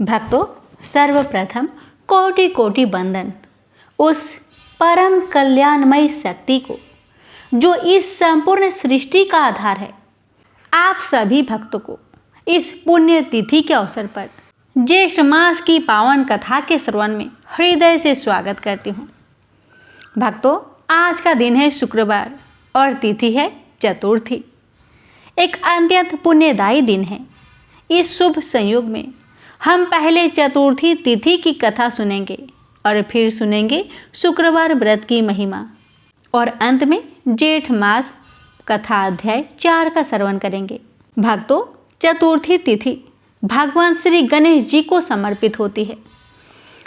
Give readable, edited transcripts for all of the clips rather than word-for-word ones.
भक्तों, सर्वप्रथम कोटि कोटि वंदन उस परम कल्याणमयी शक्ति को जो इस संपूर्ण सृष्टि का आधार है। आप सभी भक्तों को इस पुण्य तिथि के अवसर पर ज्येष्ठ मास की पावन कथा के श्रवण में हृदय से स्वागत करती हूँ। भक्तों, आज का दिन है शुक्रवार और तिथि है चतुर्थी। एक अत्यंत पुण्यदायी दिन है। इस शुभ संयोग में हम पहले चतुर्थी तिथि की कथा सुनेंगे और फिर सुनेंगे शुक्रवार व्रत की महिमा और अंत में जेठ मास कथा अध्याय 4 का श्रवण करेंगे। भक्तों, चतुर्थी तिथि भगवान श्री गणेश जी को समर्पित होती है।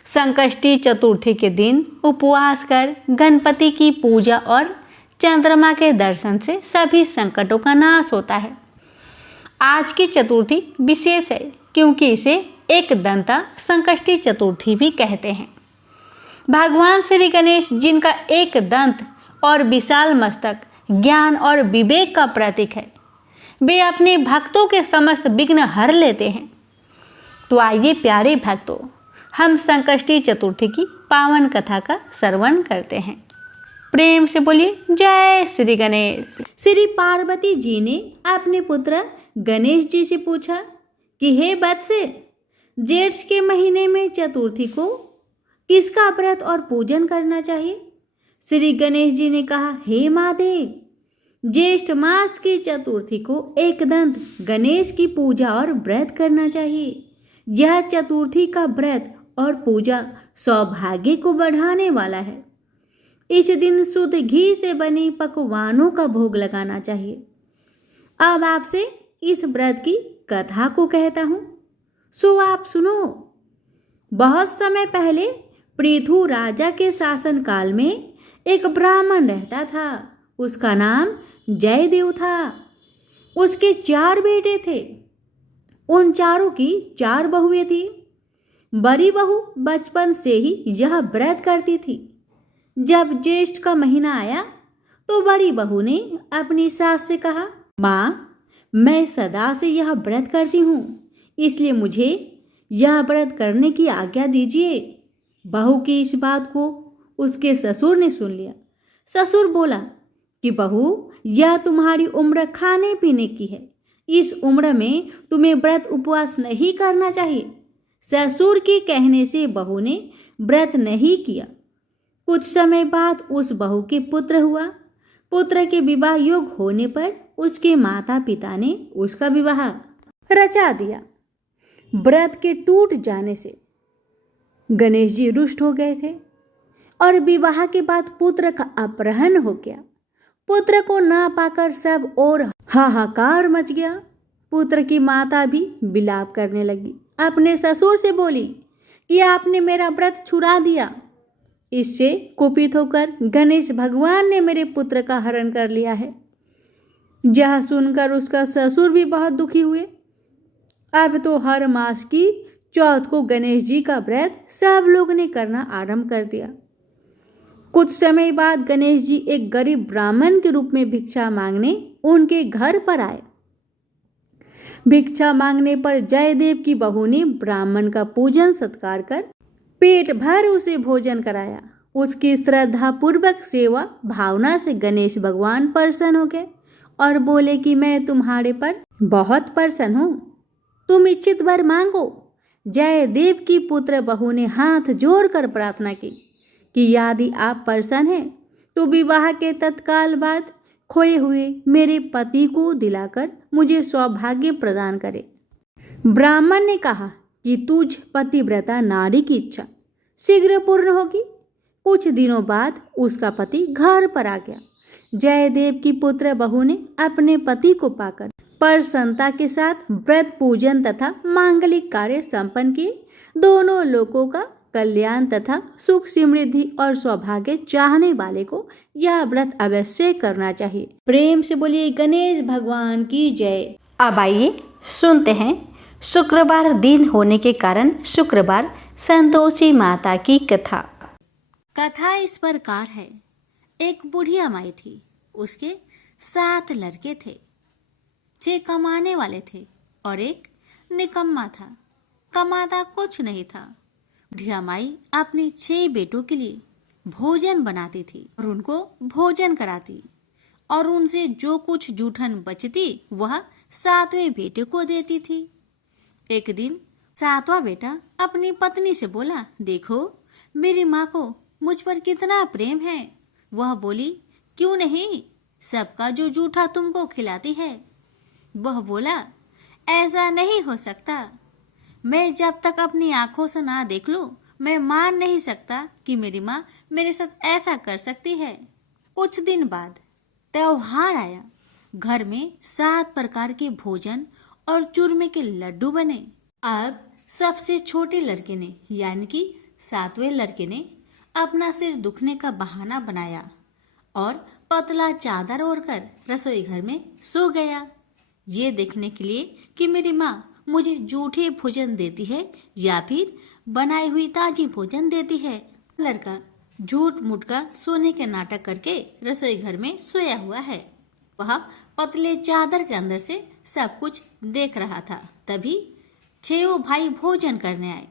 संकष्टी चतुर्थी के दिन उपवास कर गणपति की पूजा और चंद्रमा के दर्शन से सभी संकटों का नाश होता है। आज की चतुर्थी विशेष है क्योंकि इसे एक दंता संकष्टी चतुर्थी भी कहते हैं। भगवान श्री गणेश, जिनका एक दंत और विशाल मस्तक ज्ञान और विवेक का प्रतीक है, वे अपने भक्तों के समस्त विघ्न हर लेते हैं। तो आइए प्यारे भक्तों, हम संकष्टी चतुर्थी की पावन कथा का श्रवण करते हैं। प्रेम से बोलिए जय श्री गणेश। श्री पार्वती जी ने अपने पुत्र गणेश जी से पूछा कि हे वत्स, जेठ के महीने में चतुर्थी को किसका व्रत और पूजन करना चाहिए? श्री गणेश जी ने कहा, हे महादेव, ज्येष्ठ मास की चतुर्थी को एकदंत गणेश की पूजा और व्रत करना चाहिए। यह चतुर्थी का व्रत और पूजा सौभाग्य को बढ़ाने वाला है। इस दिन शुद्ध घी से बने पकवानों का भोग लगाना चाहिए। अब आपसे इस व्रत की कथा को कहता हूँ, सो आप सुनो। बहुत समय पहले पृथु राजा के शासन काल में एक ब्राह्मण रहता था। उसका नाम जयदेव था। उसके 4 बेटे थे। उन चारों की 4 बहुएं थी। बड़ी बहू बचपन से ही यह व्रत करती थी। जब ज्येष्ठ का महीना आया तो बड़ी बहू ने अपनी सास से कहा, माँ, मैं सदा से यह व्रत करती हूँ, इसलिए मुझे यह व्रत करने की आज्ञा दीजिए। बहू की इस बात को उसके ससुर ने सुन लिया। ससुर बोला कि बहू, यह तुम्हारी उम्र खाने पीने की है। इस उम्र में तुम्हें व्रत उपवास नहीं करना चाहिए। ससुर के कहने से बहू ने व्रत नहीं किया। कुछ समय बाद उस बहू के पुत्र हुआ। पुत्र के विवाह योग होने पर उसके माता पिता ने उसका विवाह रचा दिया। व्रत के टूट जाने से गणेश जी रुष्ट हो गए थे और विवाह के बाद पुत्र का अपहरण हो गया। पुत्र को ना पाकर सब और हाहाकार मच गया। पुत्र की माता भी विलाप करने लगी। अपने ससुर से बोली कि आपने मेरा व्रत छुड़ा दिया। इससे कुपित होकर गणेश भगवान ने मेरे पुत्र का हरण कर लिया है। यह सुनकर उसका ससुर भी बहुत दुखी हुए। अब तो हर मास की चौथ को गणेश जी का व्रत सब लोग ने करना आरंभ कर दिया। कुछ समय बाद गणेश जी एक गरीब ब्राह्मण के रूप में भिक्षा मांगने उनके घर पर आए। भिक्षा मांगने पर जयदेव की बहू ने ब्राह्मण का पूजन सत्कार कर पेट भर उसे भोजन कराया। उसकी श्रद्धा पूर्वक सेवा भावना से गणेश भगवान प्रसन्न हो गए और बोले कि मैं तुम्हारे पर बहुत प्रसन्न हूँ, तुम इच्छित वर मांगो। जयदेव की पुत्र बहू ने हाथ जोड़कर प्रार्थना की कि यदि आप प्रसन्न हैं तो विवाह के तत्काल बाद खोए हुए मेरे पति को दिलाकर मुझे सौभाग्य प्रदान करे। ब्राह्मण ने कहा कि तुझ पतिव्रता नारी की इच्छा शीघ्र पूर्ण होगी। कुछ दिनों बाद उसका पति घर पर आ गया। जयदेव की पुत्र बहू ने अपने पति को पाकर प्रसन्नता के साथ व्रत पूजन तथा मांगलिक कार्य संपन्न किए। दोनों लोगों का कल्याण तथा सुख समृद्धि और सौभाग्य चाहने वाले को यह व्रत अवश्य करना चाहिए। प्रेम से बोलिए गणेश भगवान की जय। अब आइए सुनते हैं शुक्रवार दिन होने के कारण शुक्रवार संतोषी माता की कथा। कथा इस प्रकार है। एक बुढ़िया माई थी। उसके 7 लड़के थे। 6 कमाने वाले थे और एक निकम्मा था। कमाता कुछ नहीं था। बुढ़िया माई अपनी 6 बेटों के लिए भोजन बनाती थी और उनको भोजन कराती, और उनसे जो कुछ जूठन बचती वह 7वें बेटे को देती थी। एक दिन 7वां बेटा अपनी पत्नी से बोला, देखो मेरी माँ को मुझ पर कितना प्रेम है। वह बोली, क्यों नहीं, सबका जो जूठा तुमको खिलाती है। वह बोला, ऐसा नहीं हो सकता, मैं जब तक अपनी आंखों से ना देख लूं, मैं मान नहीं सकता कि मेरी माँ मेरे साथ ऐसा कर सकती है। कुछ दिन बाद त्योहार आया। घर में 7 प्रकार के भोजन और चूरमे के लड्डू बने। अब सबसे छोटे लड़के ने, यानी कि 7वें लड़के ने, अपना सिर दुखने का बहाना बनाया और पतला चादर ओढ़कर रसोई घर में सो गया, ये देखने के लिए कि मेरी माँ मुझे जूठे भोजन देती है या फिर बनाई हुई ताजी भोजन देती है। लड़का झूठ मूठ का सोने के नाटक करके रसोई घर में सोया हुआ है। वह पतले चादर के अंदर से सब कुछ देख रहा था। तभी 6 भाई भोजन करने आए।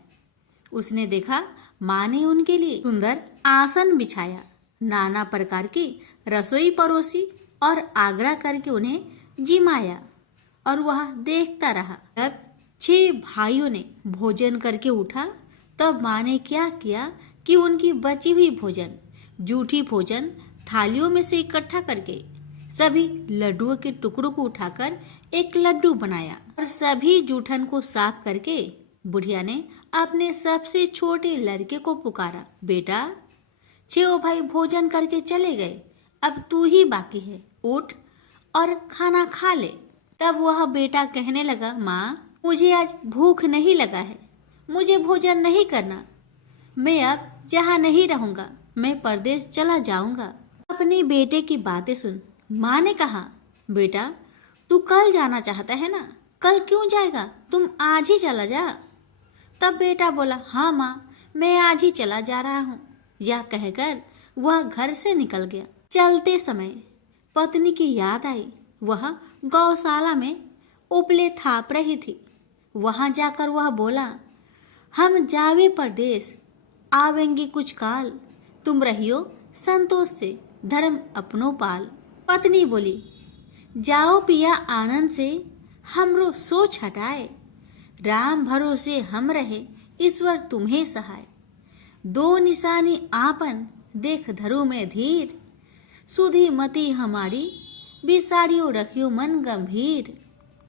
उसने देखा माँ ने उनके लिए सुंदर आसन बिछाया, नाना प्रकार की रसोई परोसी और आग्रह करके उन्हें जिमाया, और वह देखता रहा। जब 6 भाइयों ने भोजन करके उठा, तब माँ ने क्या किया कि उनकी बची हुई भोजन, जूठी भोजन थालियों में से इकट्ठा करके सभी लड्डुओं के टुकड़ों को उठाकर एक लड्डू बनाया, और सभी जूठन को साफ करके बुढ़िया ने अपने सबसे छोटे लड़के को पुकारा, बेटा 6 भाई भोजन करके चले गए, अब तू ही बाकी है, उठ और खाना खा ले। तब वह बेटा कहने लगा, माँ मुझे आज भूख नहीं लगा है, मुझे भोजन नहीं करना, मैं अब जहाँ नहीं रहूंगा, मैं परदेश चला जाऊंगा। अपने बेटे की बातें सुन माँ ने कहा, बेटा तू कल जाना चाहता है ना, कल क्यों जाएगा, तुम आज ही चला जा। तब बेटा बोला, हाँ माँ मैं आज ही चला जा रहा हूँ। यह कहकर वह घर से निकल गया। चलते समय पत्नी की याद आई। वह गौशाला में उपले थाप रही थी। वहां जाकर वह बोला, हम जावे परदेश, आवेंगे कुछ काल, तुम रहियो संतोष से, धर्म अपनो पाल। पत्नी बोली, जाओ पिया आनंद से, हमरो सोच हटाए, राम भरोसे हम रहे, ईश्वर तुम्हें सहाय। 2 निशानी आपन, देख धरो में धीर, सुधी मती हमारी, बिसारियो रखियो मन गंभीर।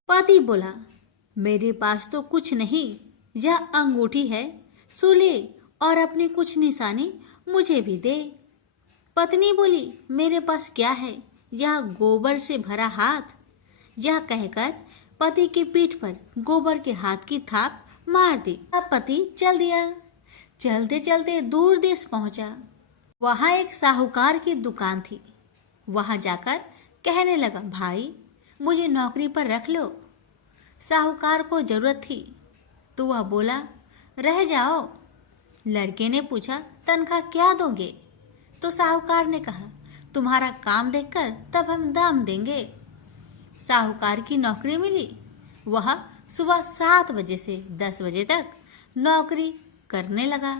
पति बोला, मेरे पास तो कुछ नहीं, यह अंगूठी है, सुले और अपनी कुछ निशानी मुझे भी दे। पत्नी बोली, मेरे पास क्या है, यह गोबर से भरा हाथ। यह कहकर पति की पीठ पर गोबर के हाथ की थाप मार दी। अब पति चल दिया। चलते चलते दूर देश पहुंचा। वहां एक साहूकार की दुकान थी। वहां जाकर कहने लगा, भाई मुझे नौकरी पर रख लो। साहूकार को जरूरत थी तो वह बोला, रह जाओ। लड़के ने पूछा, तनख्वाह क्या दोगे? तो साहूकार ने कहा, तुम्हारा काम देखकर तब हम दाम देंगे। साहूकार की नौकरी मिली। वह सुबह 7 बजे से 10 बजे तक नौकरी करने लगा।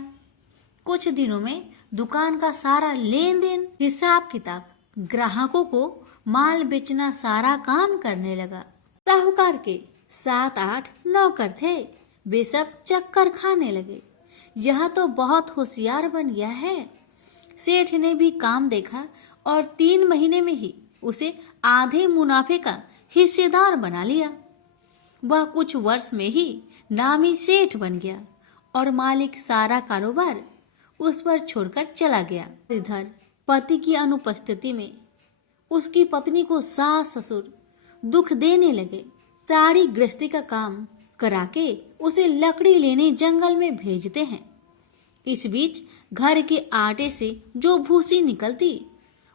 कुछ दिनों में दुकान का सारा लेन देन, हिसाब किताब, ग्राहकों को माल बेचना, सारा काम करने लगा। साहूकार के 7-8 नौकर थे। वे सब चक्कर खाने लगे। यह तो बहुत होशियार बन गया है। सेठ ने भी काम देखा और 3 महीने में ही उसे आधे मुनाफे का हिस्सेदार बना लिया। वह कुछ वर्ष में ही नामी सेठ बन गया और मालिक सारा कारोबार उस पर छोड़कर चला गया। इधर पति की अनुपस्थिति में उसकी पत्नी को सास ससुर दुख देने लगे। सारी गृहस्थी का काम करा के उसे लकड़ी लेने जंगल में भेजते हैं। इस बीच घर के आटे से जो भूसी निकलती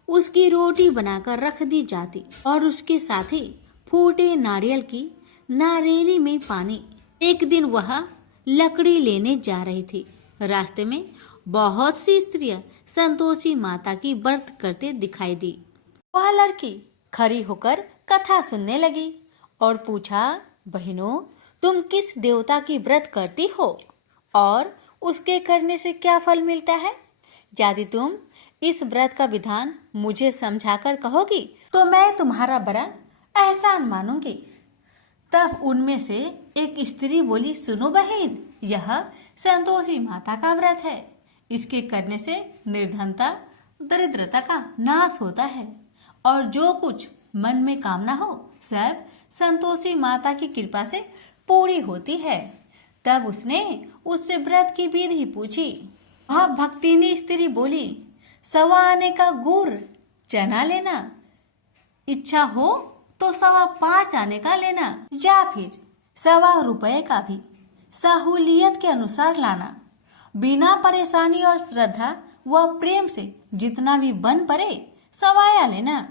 उसकी रोटी बनाकर रख दी जाती और उसके साथ ही फूटे नारियल की नारेली में पानी। एक दिन वह लकड़ी लेने जा रही थी। रास्ते में बहुत सी स्त्रियां संतोषी माता की व्रत करते दिखाई दी। वह लड़की खड़ी होकर कथा सुनने लगी और पूछा, बहनों तुम किस देवता की व्रत करती हो और उसके करने से क्या फल मिलता है। यदि तुम इस व्रत का विधान मुझे समझाकर कहोगी तो मैं तुम्हारा बड़ा एहसान मानूंगी। तब उनमें से एक स्त्री बोली, सुनो बहन, यह संतोषी माता का व्रत है। इसके करने से निर्धनता, दरिद्रता का नाश होता है और जो कुछ मन में कामना हो सब संतोषी माता की कृपा से पूरी होती है। तब उसने उससे व्रत की विधि पूछी। वह भक्तिनी स्त्री बोली, 1.25 आने का गुड़ चना लेना, इच्छा हो तो 5.25 आने का लेना, या फिर 1.25 रुपए का भी सहूलियत के अनुसार लाना। बिना परेशानी और श्रद्धा व प्रेम से जितना भी बन पड़े 1.25 लेना।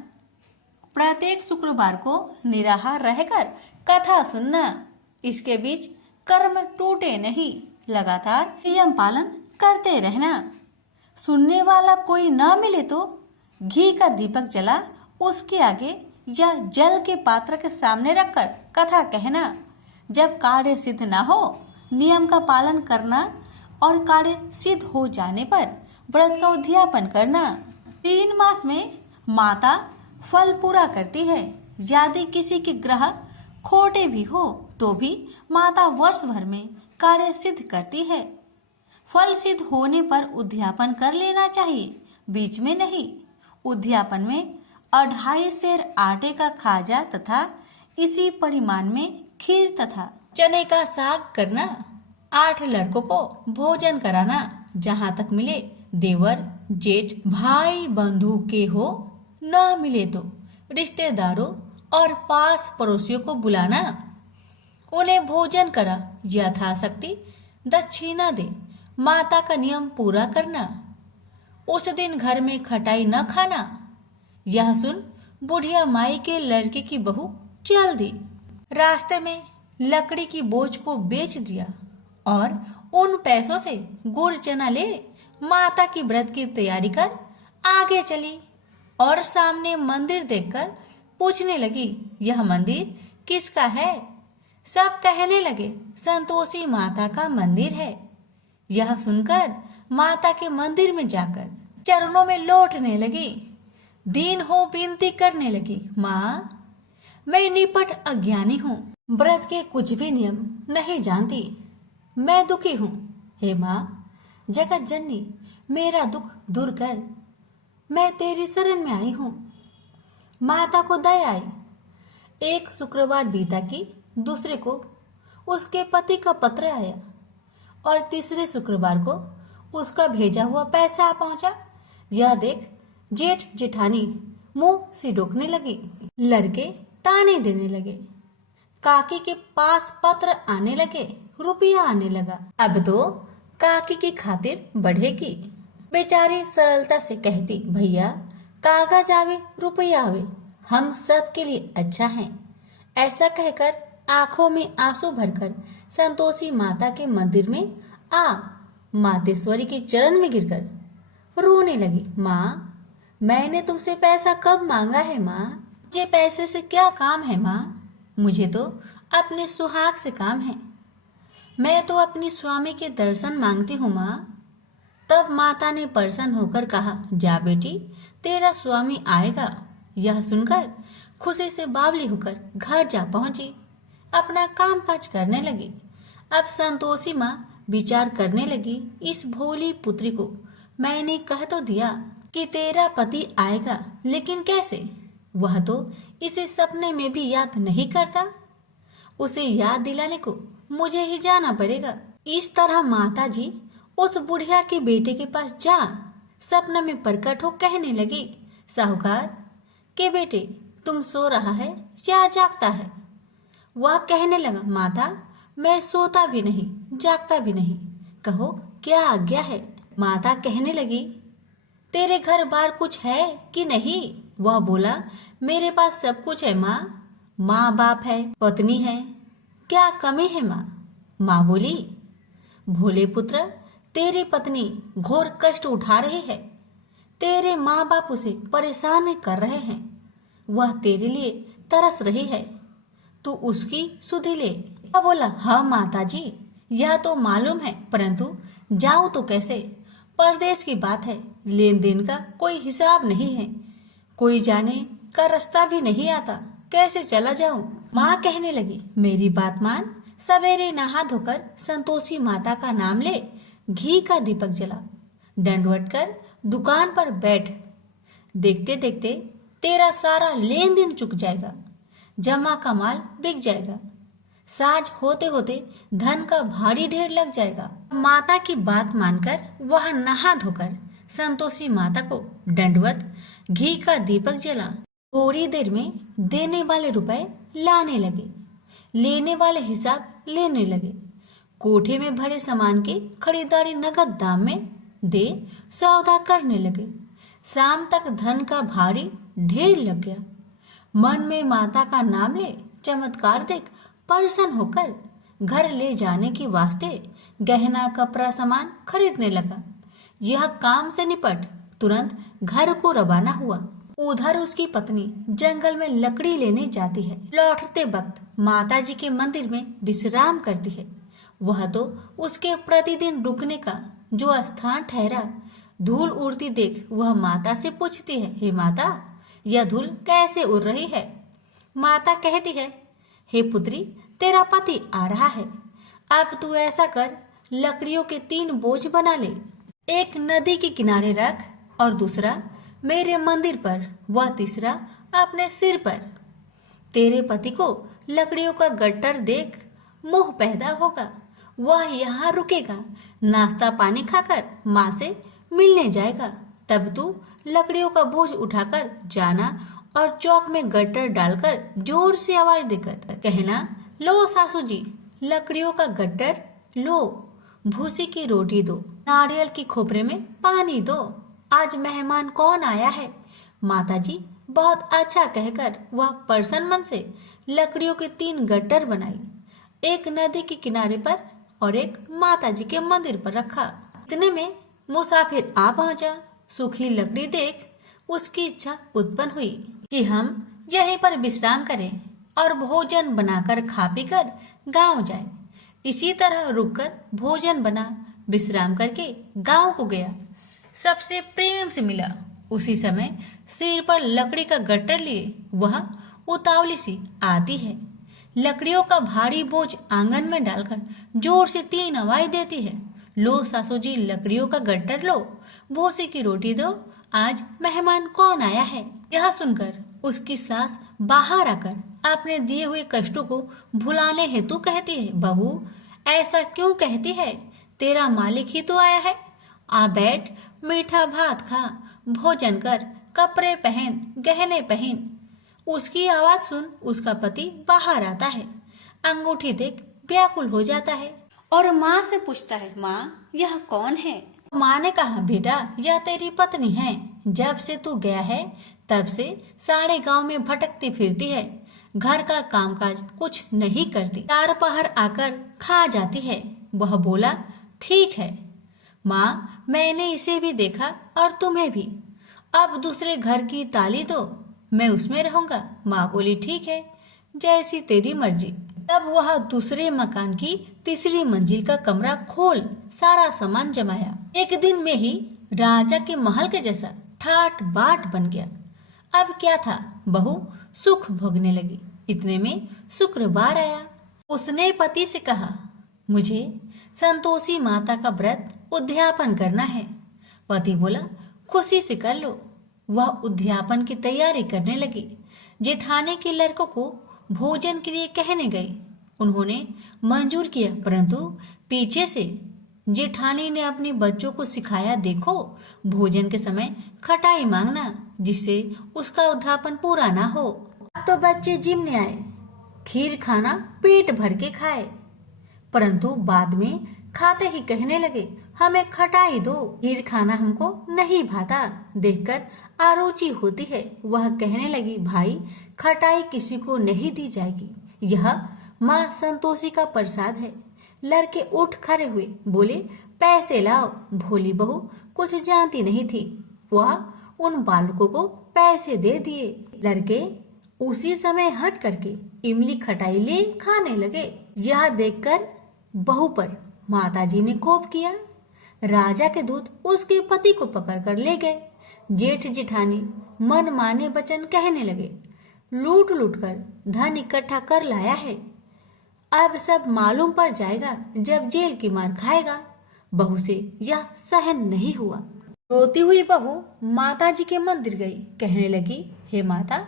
प्रत्येक शुक्रवार को निराहार रहकर कथा सुनना। इसके बीच कर्म टूटे नहीं, लगातार नियम पालन करते रहना। सुनने वाला कोई ना मिले तो घी का दीपक जला उसके आगे या जल के पात्र के सामने रखकर कथा कहना। जब कार्य सिद्ध ना हो नियम का पालन करना और कार्य सिद्ध हो जाने पर व्रत का उद्यापन करना। 3 मास में माता फल पूरा करती है। यदि किसी के ग्रह खोटे भी हो तो भी माता वर्ष भर में कार्य सिद्ध करती है। फल सिद्ध होने पर उद्यापन कर लेना चाहिए, बीच में नहीं। उद्यापन में 2.5 सेर आटे का खाजा तथा इसी परिमाण में खीर तथा चने का साग करना। 8 लड़कों को भोजन कराना। जहाँ तक मिले देवर, जेठ, भाई बंधु के हो, न मिले तो रिश्तेदारों और पास पड़ोसियों को बुलाना। उन्हें भोजन करा, यथाशक्ति दक्षिणा दे। माता का नियम पूरा करना। उस दिन घर में खटाई न खाना। यह सुन बुढ़िया माई के लड़के की बहू चल दी। रास्ते में लकड़ी की बोझ को बेच दिया और उन पैसों से गुड़ चना ले माता की व्रत की तैयारी कर आगे चली और सामने मंदिर देखकर पूछने लगी, यह मंदिर किसका है। सब कहने लगे, संतोषी माता का मंदिर है। यह सुनकर माता के मंदिर में जाकर चरणों में लौटने लगी। दीन हो विनती करने लगी, माँ मैं निपट अज्ञानी हूँ, व्रत के कुछ भी नियम नहीं जानती, मैं दुखी हूँ। हे माँ जगत जननी मेरा दुख दूर कर, मैं तेरी शरण में आई हूँ। माता को दया आई। एक शुक्रवार बीता कि दूसरे को उसके पति का पत्र आया और तीसरे शुक्रवार को उसका भेजा हुआ पैसा आ पहुंचा। यह देख जेठ जेठानी मुंह सिडोकने लगी। लड़के ताने देने लगे। काकी के पास पत्र आने लगे, रुपया आने लगा। अब तो काकी की खातिर बढ़ेगी। बेचारी सरलता से कहती, भैया कागज आवे रुपया आवे, हम सब के लिए अच्छा है। ऐसा कहकर आंखों में आंसू भरकर संतोषी माता के मंदिर में आ मातेश्वरी के चरण में गिरकर रोने लगी। माँ मैंने तुमसे पैसा कब मांगा है माँ, मुझे पैसे से क्या काम है माँ, मुझे तो अपने सुहाग से काम है। मैं तो अपनी स्वामी के दर्शन मांगती हूँ माँ। तब माता ने प्रसन्न होकर कहा, जा बेटी तेरा स्वामी आएगा। यह सुनकर खुशी से बावली होकर घर जा पहुंची, अपना काम काज करने लगी। अब संतोषी माँ विचार करने लगी, इस भोली पुत्री को मैंने कह तो दिया कि तेरा पति आएगा, लेकिन कैसे, वह तो इसे सपने में भी याद नहीं करता। उसे याद दिलाने को मुझे ही जाना पड़ेगा। इस तरह माता जी उस बुढ़िया के बेटे के पास जा सपना में प्रकट हो कहने लगी, साहूकार के बेटे तुम सो रहा है या जागता है। वह कहने लगा, माता मैं सोता भी नहीं जागता भी नहीं, कहो क्या आज्ञा है। माता कहने लगी, तेरे घर बार कुछ है कि नहीं। वह बोला, मेरे पास सब कुछ है माँ, माँ बाप है, पत्नी है, क्या कमी है माँ। माँ बोली, भोले पुत्र तेरी पत्नी घोर कष्ट उठा रही है, तेरे माँ बाप उसे परेशान कर रहे हैं, वह तेरे लिए तरस रही है, तू उसकी सुधि ले। वह बोला, हाँ माता जी, यह तो मालूम है, परंतु जाऊं तो कैसे? परदेश की बात है, लेन देन का कोई हिसाब नहीं है, कोई जाने का रास्ता भी नहीं आता, कैसे चला जाऊं? माँ कहने लगी, मेरी बात मान, सवेरे नहा धोकर संतोषी माता का नाम ले, घी का दीपक जला, दंडवत कर दुकान पर बैठ, देखते देखते तेरा सारा लेन देन चुक जाएगा, जमा का माल बिक जाएगा, साज होते होते धन का भारी ढेर लग जाएगा। माता की बात मानकर वह नहा धोकर संतोषी माता को दंडवत घी का दीपक जला। थोड़ी देर में देने वाले रुपए लाने लगे, लेने वाले हिसाब लेने लगे, कोठे में भरे सामान की खरीदारी नगद दाम में दे सौदा करने लगे। शाम तक धन का भारी ढेर लग गया। मन में माता का नाम ले चमत्कार देख प्रसन्न होकर घर ले जाने के वास्ते गहना कपड़ा सामान खरीदने लगा। यह काम से निपट तुरंत घर को रवाना हुआ। उधर उसकी पत्नी जंगल में लकड़ी लेने जाती है। लौटते वक्त माता जी के मंदिर में विश्राम करती है। वह तो उसके प्रतिदिन रुकने का जो स्थान ठहरा। धूल उड़ती देख वह माता से पूछती है, हे माता, यह धूल कैसे उड़ रही है? माता कहती है, हे पुत्री, तेरा पति आ रहा है, अब तू ऐसा कर, लकड़ियों के 3 बोझ बना ले, एक नदी के किनारे रख और दूसरा मेरे मंदिर पर, वह तीसरा अपने सिर पर। तेरे पति को लकड़ियों का गट्टर देख मोह पैदा होगा, वह यहाँ रुकेगा, नाश्ता पानी खाकर माँ से मिलने जाएगा। तब तू लकड़ियों का बोझ उठाकर जाना और चौक में गट्टर डालकर जोर से आवाज देकर कहना, लो सासू जी, लकड़ियों का गट्टर लो, भूसी की रोटी दो, नारियल की खोपरे में पानी दो, आज मेहमान कौन आया है? माता जी बहुत अच्छा कहकर वह प्रसन्न मन से लकड़ियों के 3 गट्टर बनाई, एक नदी के किनारे पर और एक माता जी के मंदिर पर रखा। इतने में मुसाफिर आ पहुंचा। सूखी लकड़ी देख उसकी इच्छा उत्पन्न हुई कि हम यहीं पर विश्राम करें और भोजन बनाकर खा पी कर गाँव जाए। इसी तरह रुककर भोजन बना, विश्राम करके गांव को गया, सबसे प्रेम से मिला। उसी समय सिर पर लकड़ी का गट्टर लिए वह उतावली सी आती है, लकड़ियों का भारी बोझ आंगन में डालकर जोर से 3 आवाज देती है, लो सासू जी, लकड़ियों का गट्टर लो, भूसी की रोटी दो, आज मेहमान कौन आया है? यह सुनकर उसकी सास बाहर आकर अपने दिए हुए कष्टों को भुलाने हेतु कहती है, बहू ऐसा क्यों कहती है? तेरा मालिक ही तो आया है, आ बैठ, मीठा भात खा, भोजन कर, कपड़े पहन, गहने पहन। उसकी आवाज सुन उसका पति बाहर आता है, अंगूठी देख व्याकुल हो जाता है और माँ से पूछता है, माँ यह कौन है? माँ ने कहा, बेटा यह तेरी पत्नी है, जब से तू गया है तब से सारे गांव में भटकती फिरती है, घर का कामकाज कुछ नहीं करती, 4 पहर आकर खा जाती है। वह बोला, ठीक है माँ, मैंने इसे भी देखा और तुम्हें भी, अब दूसरे घर की ताली दो, मैं उसमें रहूंगा। माँ बोली, ठीक है, जैसी तेरी मर्जी। तब वह दूसरे मकान की 3री मंजिल का कमरा खोल सारा सामान जमाया। एक दिन में ही राजा के महल के जैसा ठाट बाट बन गया। अब क्या था, बहू सुख भोगने लगी। इतने में शुक्रवार आया। उसने पति से कहा, मुझे संतोषी माता का व्रत उद्यापन करना है। पति बोला, खुशी से कर लो। वह उद्यापन की तैयारी करने लगी। जेठानी के लड़कों को भोजन के लिए कहने गई। उन्होंने मंजूर किया, परंतु पीछे से जेठानी ने अपने बच्चों को सिखाया, देखो भोजन के समय खटाई मांगना, जिससे उसका उद्यापन पूरा ना हो। अब तो बच्चे जिमने आए, खीर खाना पेट भर के खाए, परंतु बाद में खाते ही कहने लगे, हमें खटाई दो, खीर खाना हमको नहीं भाता, देखकर आरुचि होती है। वह कहने लगी, भाई खटाई किसी को नहीं दी जाएगी, यह माँ संतोषी का प्रसाद है। लड़के उठ खड़े हुए, बोले, पैसे लाओ। भोली बहू कुछ जानती नहीं थी, वह उन बालकों को पैसे दे दिए। लड़के उसी समय हट करके इमली खटाई ले खाने लगे। यह देखकर बहू पर माताजी ने कोप किया। राजा के दूत उसके पति को पकड़कर ले गए। जेठ जेठानी मन माने वचन कहने लगे, लूट लूट कर धन इकट्ठा कर लाया है, अब सब मालूम पड़ जाएगा जब जेल की मार खाएगा। बहू से यह सहन नहीं हुआ। रोती हुई बहू माताजी के मंदिर गई, कहने लगी, हे माता,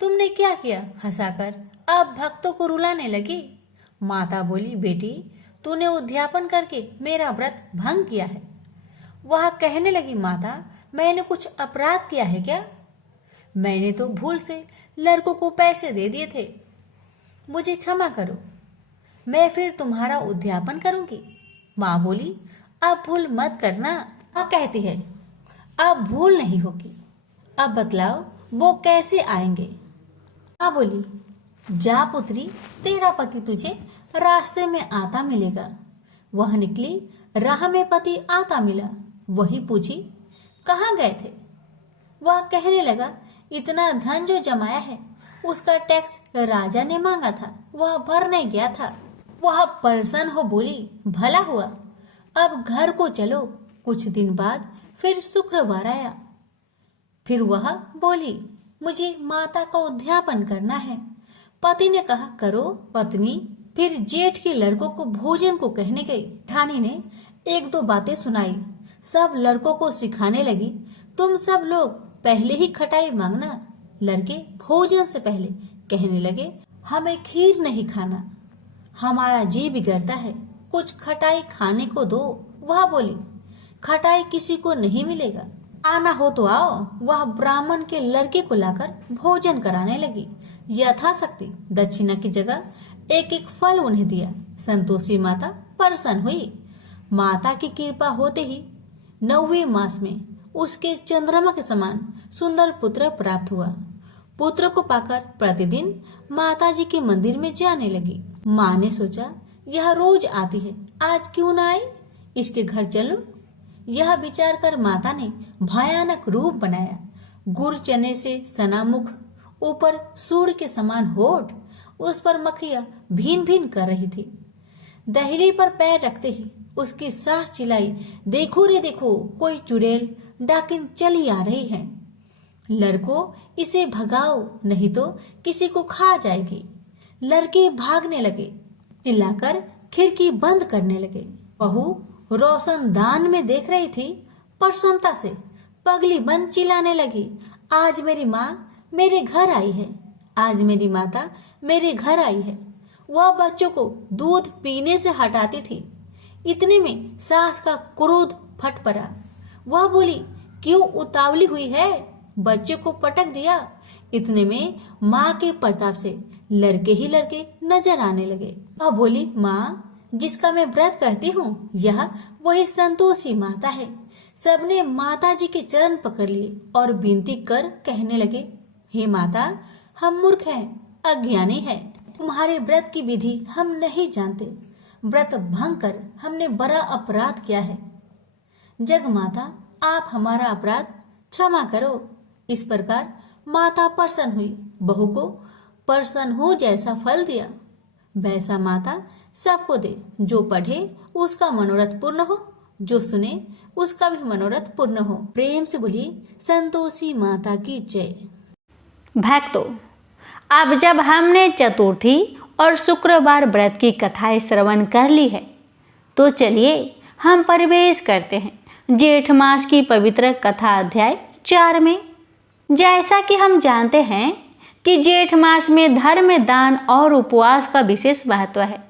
तुमने क्या किया? हंसाकर अब भक्तों को रुलाने लगी। माता बोली, बेटी, तूने उद्यापन करके मेरा व्रत भंग किया है। वह कहने लगी, माता, मैंने कुछ अपराध किया है क्या? मैंने तो भूल से लड़कों को पैसे दे दिए थे, मुझे क्षमा करो, मैं फिर तुम्हारा उद्यापन करूंगी। माँ बोली, अब भूल मत करना। माँ कहती है, अब भूल नहीं होगी, अब बतलाओ वो कैसे आएंगे? माँ बोली, जा पुत्री, तेरा पति तुझे रास्ते में आता मिलेगा। वह निकली, राह में पति आता मिला। वही पूछी, कहाँ गए थे? वह कहने लगा, इतना धन जो जमाया है उसका टैक्स राजा ने मांगा था, वह भर नहीं गया था। वह परेशान हो बोली, भला हुआ, अब घर को चलो। कुछ दिन बाद फिर शुक्रवार आया। फिर वह बोली, मुझे माता का उद्यापन करना है। पति ने कहा, करो। पत्नी फिर जेठ के लड़कों को भोजन को कहने गई। ठानी ने एक दो बातें सुनाई, सब लड़कों को सिखाने लगी, तुम सब लोग पहले ही खटाई मांगना। लड़के भोजन से पहले कहने लगे, हमें खीर नहीं खाना, हमारा जी बिगड़ता है, कुछ खटाई खाने को दो। वह बोली, खटाई किसी को नहीं मिलेगा, आना हो तो आओ। वह ब्राह्मण के लड़के को लाकर भोजन कराने लगी। यथाशक्ति दक्षिणा की जगह एक एक फल उन्हें दिया। संतोषी माता प्रसन्न हुई। माता की कृपा होते ही 9वें मास में उसके चंद्रमा के समान सुंदर पुत्र प्राप्त हुआ। पुत्र को पाकर प्रतिदिन माताजी के मंदिर में जाने लगी। माँ ने सोचा, यह रोज आती है, आज क्यों न आए, इसके घर चलो। यह विचार कर माता ने भयानक रूप बनाया। गुड़ चने से सना मुख, ऊपर सूर्य के समान होठ, उस पर मक्खियां भीन भीन कर रही थी। दहली पर पैर रखते ही उसकी सास चिल्लाई, देखो रे देखो, कोई चुड़ैल डाकिन चली आ रही है, लड़कों इसे भगाओ नहीं तो किसी को खा जाएगी। लड़के भागने लगे, चिल्लाकर खिड़की बंद करने लगे। बहू रोशनदान में देख रही थी, प्रसन्नता से पगली बंद चिल्लाने लगी, आज मेरी माँ मेरे घर आई है, आज मेरी माता मेरे घर आई है। वह बच्चों को दूध पीने से हटाती थी। इतने में सास का क्रोध फट पड़ा। वह बोली, क्यों उतावली हुई है, बच्चे को पटक दिया। इतने में माँ के प्रताप से लड़के ही लड़के नजर आने लगे। वह बोली, माँ, जिसका मैं व्रत करती हूँ, यह वही संतोषी माता है। सबने माता जी के चरण पकड़ लिए और विनती कर कहने लगे, हे माता, हम मूर्ख हैं, अज्ञानी है, तुम्हारे व्रत की विधि हम नहीं जानते, व्रत भंग कर हमने बड़ा अपराध किया है। जग माता, आप हमारा अपराध क्षमा करो। इस प्रकार माता प्रसन्न हुई। बहू को प्रसन्न हो जैसा फल दिया, वैसा माता सबको दे। जो पढ़े उसका मनोरथ पूर्ण हो, जो सुने उसका भी मनोरथ पूर्ण हो। प्रेम से बोलिए संतोषी माता की जय। भक्तों, अब जब हमने चतुर्थी और शुक्रवार व्रत की कथाएं श्रवण कर ली है, तो चलिए हम प्रवेश करते हैं जेठ मास की पवित्र कथा अध्याय 4 में। जैसा कि हम जानते हैं कि जेठ मास में धर्म, दान और उपवास का विशेष महत्व है।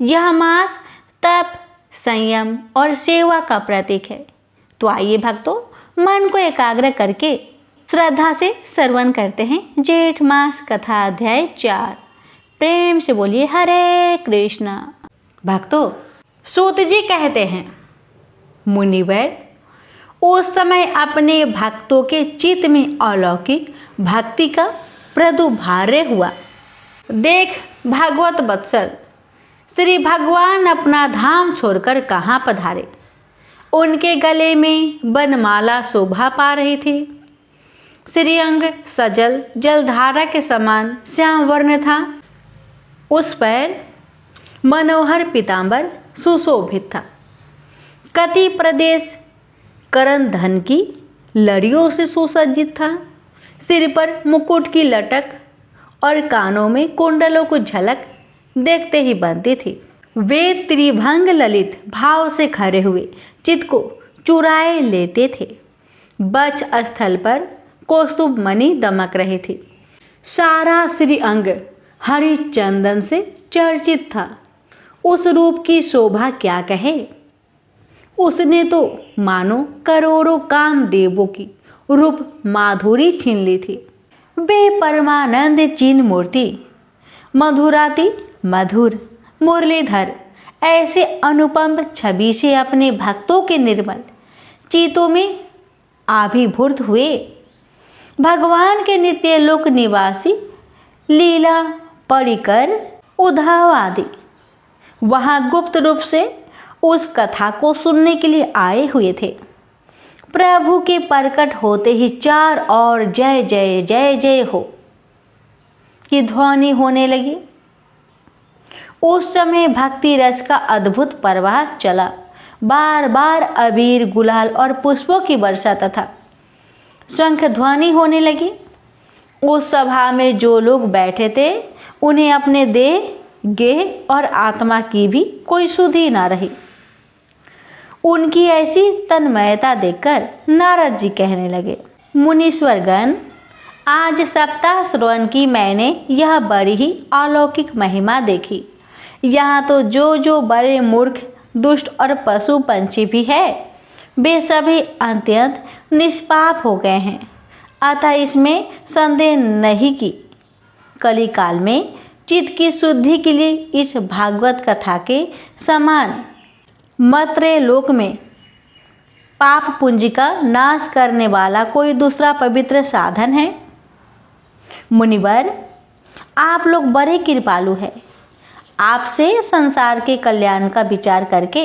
यह मास तप, संयम और सेवा का प्रतीक है। तो आइए भक्तों, मन को एकाग्र करके श्रद्धा से श्रवण करते हैं जेठ मास कथा अध्याय 4। प्रेम से बोलिए हरे कृष्णा। भक्तों, सूत जी कहते हैं, मुनिवर उस समय अपने भक्तों के चित्त में अलौकिक भक्ति का प्रादुर्भाव हुआ। देख भागवत वत्सल, श्री भगवान अपना धाम छोड़कर कहाँ पधारे। उनके गले में बनमाला शोभा पा रही थी। श्रीअंग सजल जलधारा के समान श्याम वर्ण था। उस पर मनोहर पीताम्बर सुशोभित था। कति प्रदेश करण धन की लड़ियों से सुसज्जित था। सिर पर मुकुट की लटक और कानों में कुंडलों को झलक देखते ही बनती थी। वे त्रिभंग ललित भाव से खड़े हुए चित्त को चुराए लेते थे। बच स्थल पर कौस्तुभ मणि दमक रही थी। सारा श्री अंग हरि चंदन से चर्चित था। उस रूप की शोभा क्या कहे। उसने तो मानो करोड़ों कामदेवों की रूप माधुरी छीन ली थी। वे परमानंद चिन्ह मूर्ति, मधुराति मधुर, मुरलीधर ऐसे अनुपम छवि से अपने भक्तों के निर्मल चित्तों में आविर्भूत हुए। भगवान के नित्य लोक निवासी लीला परिकर उद्धव आदि वहां गुप्त रूप से उस कथा को सुनने के लिए आए हुए थे। प्रभु के प्रकट होते ही चार और जय जय जय जय हो की ध्वनि होने लगी। उस समय भक्ति रस का अद्भुत प्रवाह चला। बार बार अबीर, गुलाल और पुष्पों की वर्षा तथा शंख ध्वनि होने लगी। उस सभा में जो लोग बैठे थे उन्हें अपने देह, गेह और आत्मा की भी कोई सुधि ना रही। उनकी ऐसी तन्मयता देखकर नारद जी कहने लगे, मुनीश्वरगण, आज सप्ताह श्रवण की मैंने यह बड़ी ही अलौकिक महिमा देखी। यहाँ तो जो बड़े मूर्ख, दुष्ट और पशु पंछी भी है, वे सभी अत्यंत निष्पाप हो गए हैं। अतः इसमें संदेह नहीं कि कलिकाल में चित्त की शुद्धि के लिए इस भागवत कथा के समान मत्रे लोक में पाप पुंज का नाश करने वाला कोई दूसरा पवित्र साधन है। मुनिवर, आप लोग बड़े कृपालु हैं। आपसे संसार के कल्याण का विचार करके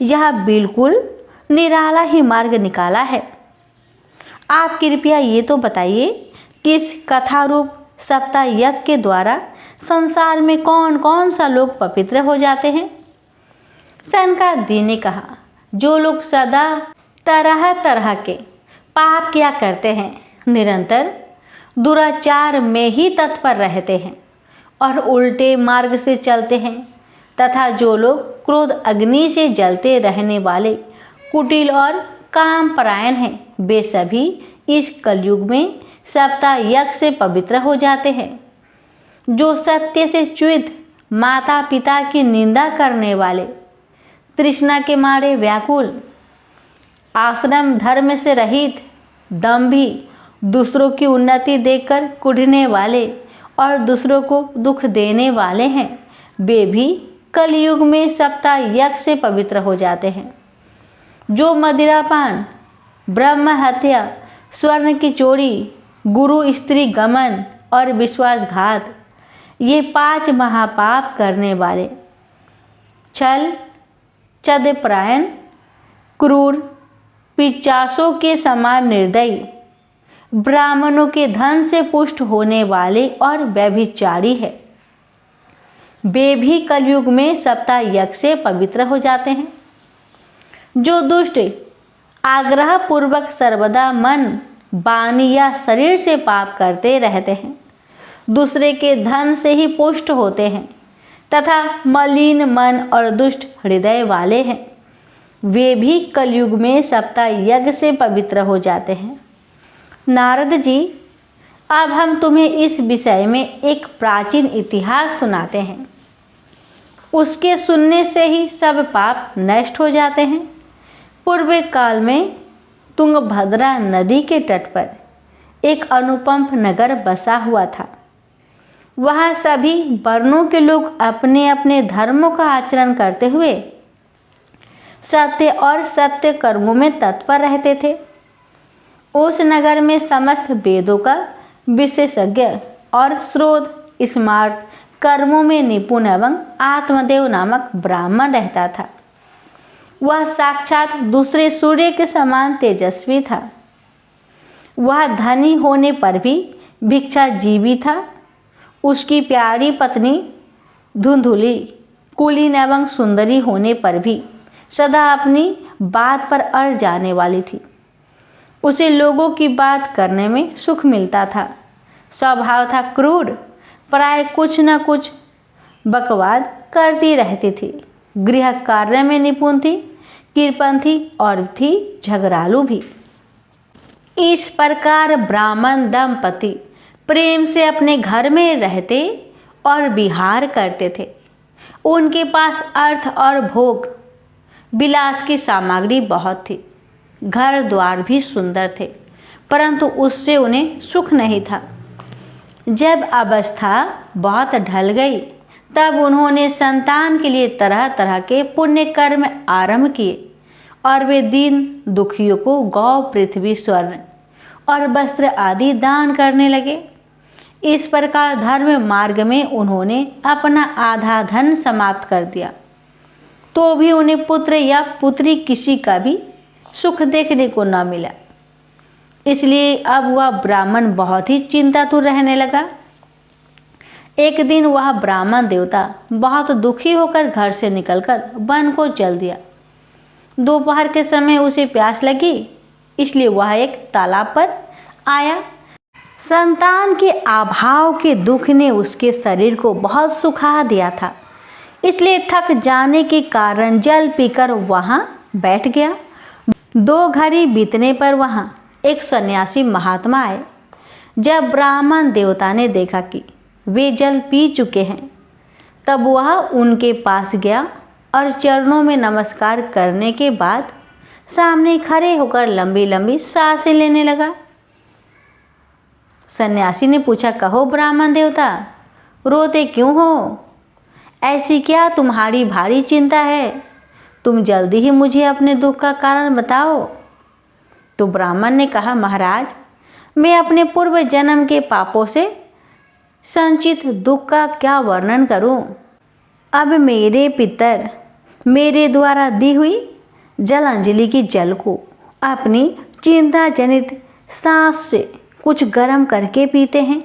यह बिल्कुल निराला ही मार्ग निकाला है। आप कृपया ये तो बताइए कि इस कथा रूप सप्ताह यज्ञ के द्वारा संसार में कौन कौन सा लोग पवित्र हो जाते हैं। सनकादिक ने कहा, जो लोग सदा तरह तरह के पाप किया करते हैं, निरंतर दुराचार में ही तत्पर रहते हैं और उल्टे मार्ग से चलते हैं, तथा जो लोग क्रोध अग्नि से जलते रहने वाले कुटिल और काम परायण हैं, वे सभी इस कलयुग में सप्ताह यज्ञ से पवित्र हो जाते हैं। जो सत्य से च्युत, माता पिता की निंदा करने वाले, तृष्णा के मारे व्याकुल, आश्रम धर्म से रहित, दंभी, दूसरों की उन्नति देखकर कुढ़ने वाले और दूसरों को दुख देने वाले हैं, वे भी कलयुग में सप्ताह यज्ञ से पवित्र हो जाते हैं। जो मदिरापान, ब्रह्म हत्या, स्वर्ण की चोरी, गुरु स्त्री गमन और विश्वासघात, ये 5 महापाप करने वाले, छल, चदपरायण, क्रूर, पिचासों के समान निर्दयी, ब्राह्मणों के धन से पुष्ट होने वाले और व्यभिचारी है, वे भी कलयुग में सप्ताह यज्ञ से पवित्र हो जाते हैं। जो दुष्ट आग्रह पूर्वक सर्वदा मन, वाणी या शरीर से पाप करते रहते हैं, दूसरे के धन से ही पुष्ट होते हैं तथा मलिन मन और दुष्ट हृदय वाले हैं, वे भी कलयुग में सप्ताह यज्ञ से पवित्र हो जाते हैं। नारद जी, अब हम तुम्हें इस विषय में एक प्राचीन इतिहास सुनाते हैं। उसके सुनने से ही सब पाप नष्ट हो जाते हैं। पूर्व काल में तुंगभद्रा नदी के तट पर एक अनुपम नगर बसा हुआ था। वहाँ सभी वर्णों के लोग अपने अपने धर्मों का आचरण करते हुए सत्य और सत्य कर्मों में तत्पर रहते थे। उस नगर में समस्त वेदों का विशेषज्ञ और स्रोत स्मार्ट कर्मों में निपुण एवं आत्मदेव नामक ब्राह्मण रहता था। वह साक्षात दूसरे सूर्य के समान तेजस्वी था। वह धनी होने पर भी भिक्षाजीवी था। उसकी प्यारी पत्नी धुंधुली कुलीन एवं सुंदरी होने पर भी सदा अपनी बात पर अड़ जाने वाली थी। उसे लोगों की बात करने में सुख मिलता था। स्वभाव था क्रूर, प्राय कुछ न कुछ बकवाद करती रहती थी। गृह कार्य में निपुण थी, कृपण थी और थी झगड़ालू भी। इस प्रकार ब्राह्मण दंपति प्रेम से अपने घर में रहते और विहार करते थे। उनके पास अर्थ और भोग विलास की सामग्री बहुत थी। घर द्वार भी सुंदर थे, परंतु उससे उन्हें सुख नहीं था। जब अवस्था बहुत ढल गई तब उन्होंने संतान के लिए तरह तरह के पुण्य कर्म आरंभ किए और वे दीन दुखियों को गौ, पृथ्वी, स्वर्ण और वस्त्र आदि दान करने लगे। इस प्रकार धर्म मार्ग में उन्होंने अपना आधा धन समाप्त कर दिया, तो भी उन्हें पुत्र या पुत्री किसी का भी सुख देखने को न मिला। इसलिए अब वह ब्राह्मण बहुत ही चिंतातुर रहने लगा। एक दिन वह ब्राह्मण देवता बहुत दुखी होकर घर से निकलकर वन को चल दिया। दोपहर के समय उसे प्यास लगी, इसलिए वह एक तालाब पर आया। संतान के अभाव के दुख ने उसके शरीर को बहुत सुखा दिया था, इसलिए थक जाने के कारण जल पीकर वहां बैठ गया। 2 घड़ी बीतने पर वहां एक सन्यासी महात्मा आए। जब ब्राह्मण देवता ने देखा कि वे जल पी चुके हैं, तब वह उनके पास गया और चरणों में नमस्कार करने के बाद सामने खड़े होकर लंबी लंबी सांसें लेने लगा। सन्यासी ने पूछा, कहो ब्राह्मण देवता, रोते क्यों हो? ऐसी क्या तुम्हारी भारी चिंता है? तुम जल्दी ही मुझे अपने दुख का कारण बताओ। तो ब्राह्मण ने कहा, महाराज, मैं अपने पूर्व जन्म के पापों से संचित दुख का क्या वर्णन करूं? अब मेरे पितर मेरे द्वारा दी हुई जलांजलि की जल को अपनी चिंता जनित सांस से कुछ गर्म करके पीते हैं।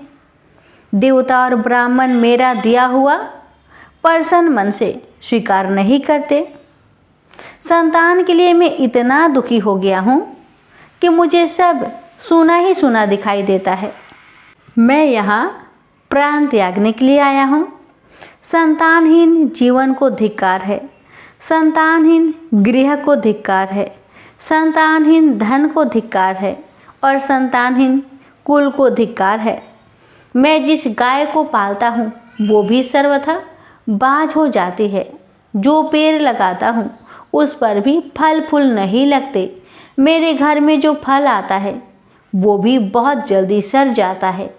देवता और ब्राह्मण मेरा दिया हुआ प्रसन्न मन से स्वीकार नहीं करते। संतान के लिए मैं इतना दुखी हो गया हूँ कि मुझे सब सुना ही सुना दिखाई देता है। मैं यहाँ प्राण त्यागने के लिए आया हूँ। संतानहीन जीवन को धिक्कार है, संतानहीन गृह को धिक्कार है, संतानहीन धन को धिक्कार है और संतानहीन कुल को धिक्कार है। मैं जिस गाय को पालता हूँ वो भी सर्वथा बाज हो जाती है। जो पेड़ लगाता हूँ उस पर भी फल फूल नहीं लगते। मेरे घर में जो फल आता है वो भी बहुत जल्दी सड़ जाता है।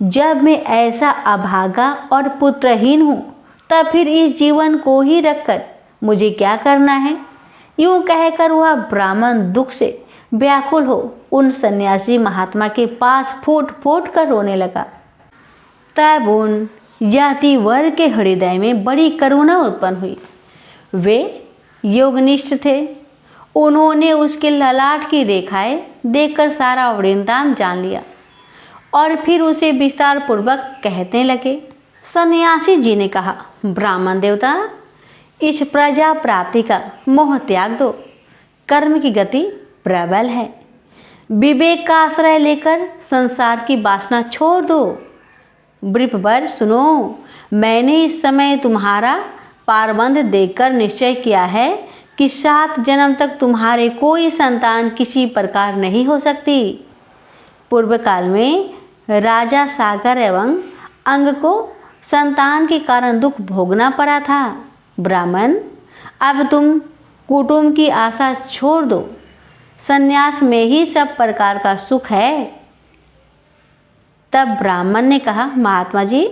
जब मैं ऐसा अभागा और पुत्रहीन हूँ, तब फिर इस जीवन को ही रखकर मुझे क्या करना है? यूं कहकर वह ब्राह्मण दुख से व्याकुल हो उन सन्यासी महात्मा के पास फूट फूट कर रोने लगा। तब उन जाति वर्ग के हृदय में बड़ी करुणा उत्पन्न हुई। वे योगनिष्ठ थे। उन्होंने उसके ललाट की रेखाएं देखकर सारा वृंतांत जान लिया और फिर उसे विस्तार पूर्वक कहने लगे। सन्यासी जी ने कहा, ब्राह्मण देवता, इस प्रजा प्राप्ति का मोह त्याग दो। कर्म की गति प्रबल है। विवेक का आश्रय लेकर संसार की वासना छोड़ दो। वृषभवर सुनो, मैंने इस समय तुम्हारा पारबंध देखकर निश्चय किया है कि 7 जन्म तक तुम्हारे कोई संतान किसी प्रकार नहीं हो सकती। पूर्व काल में राजा सागर एवं अंग को संतान के कारण दुख भोगना पड़ा था। ब्राह्मण, अब तुम कुटुंब की आशा छोड़ दो। संन्यास में ही सब प्रकार का सुख है। तब ब्राह्मण ने कहा, महात्मा जी,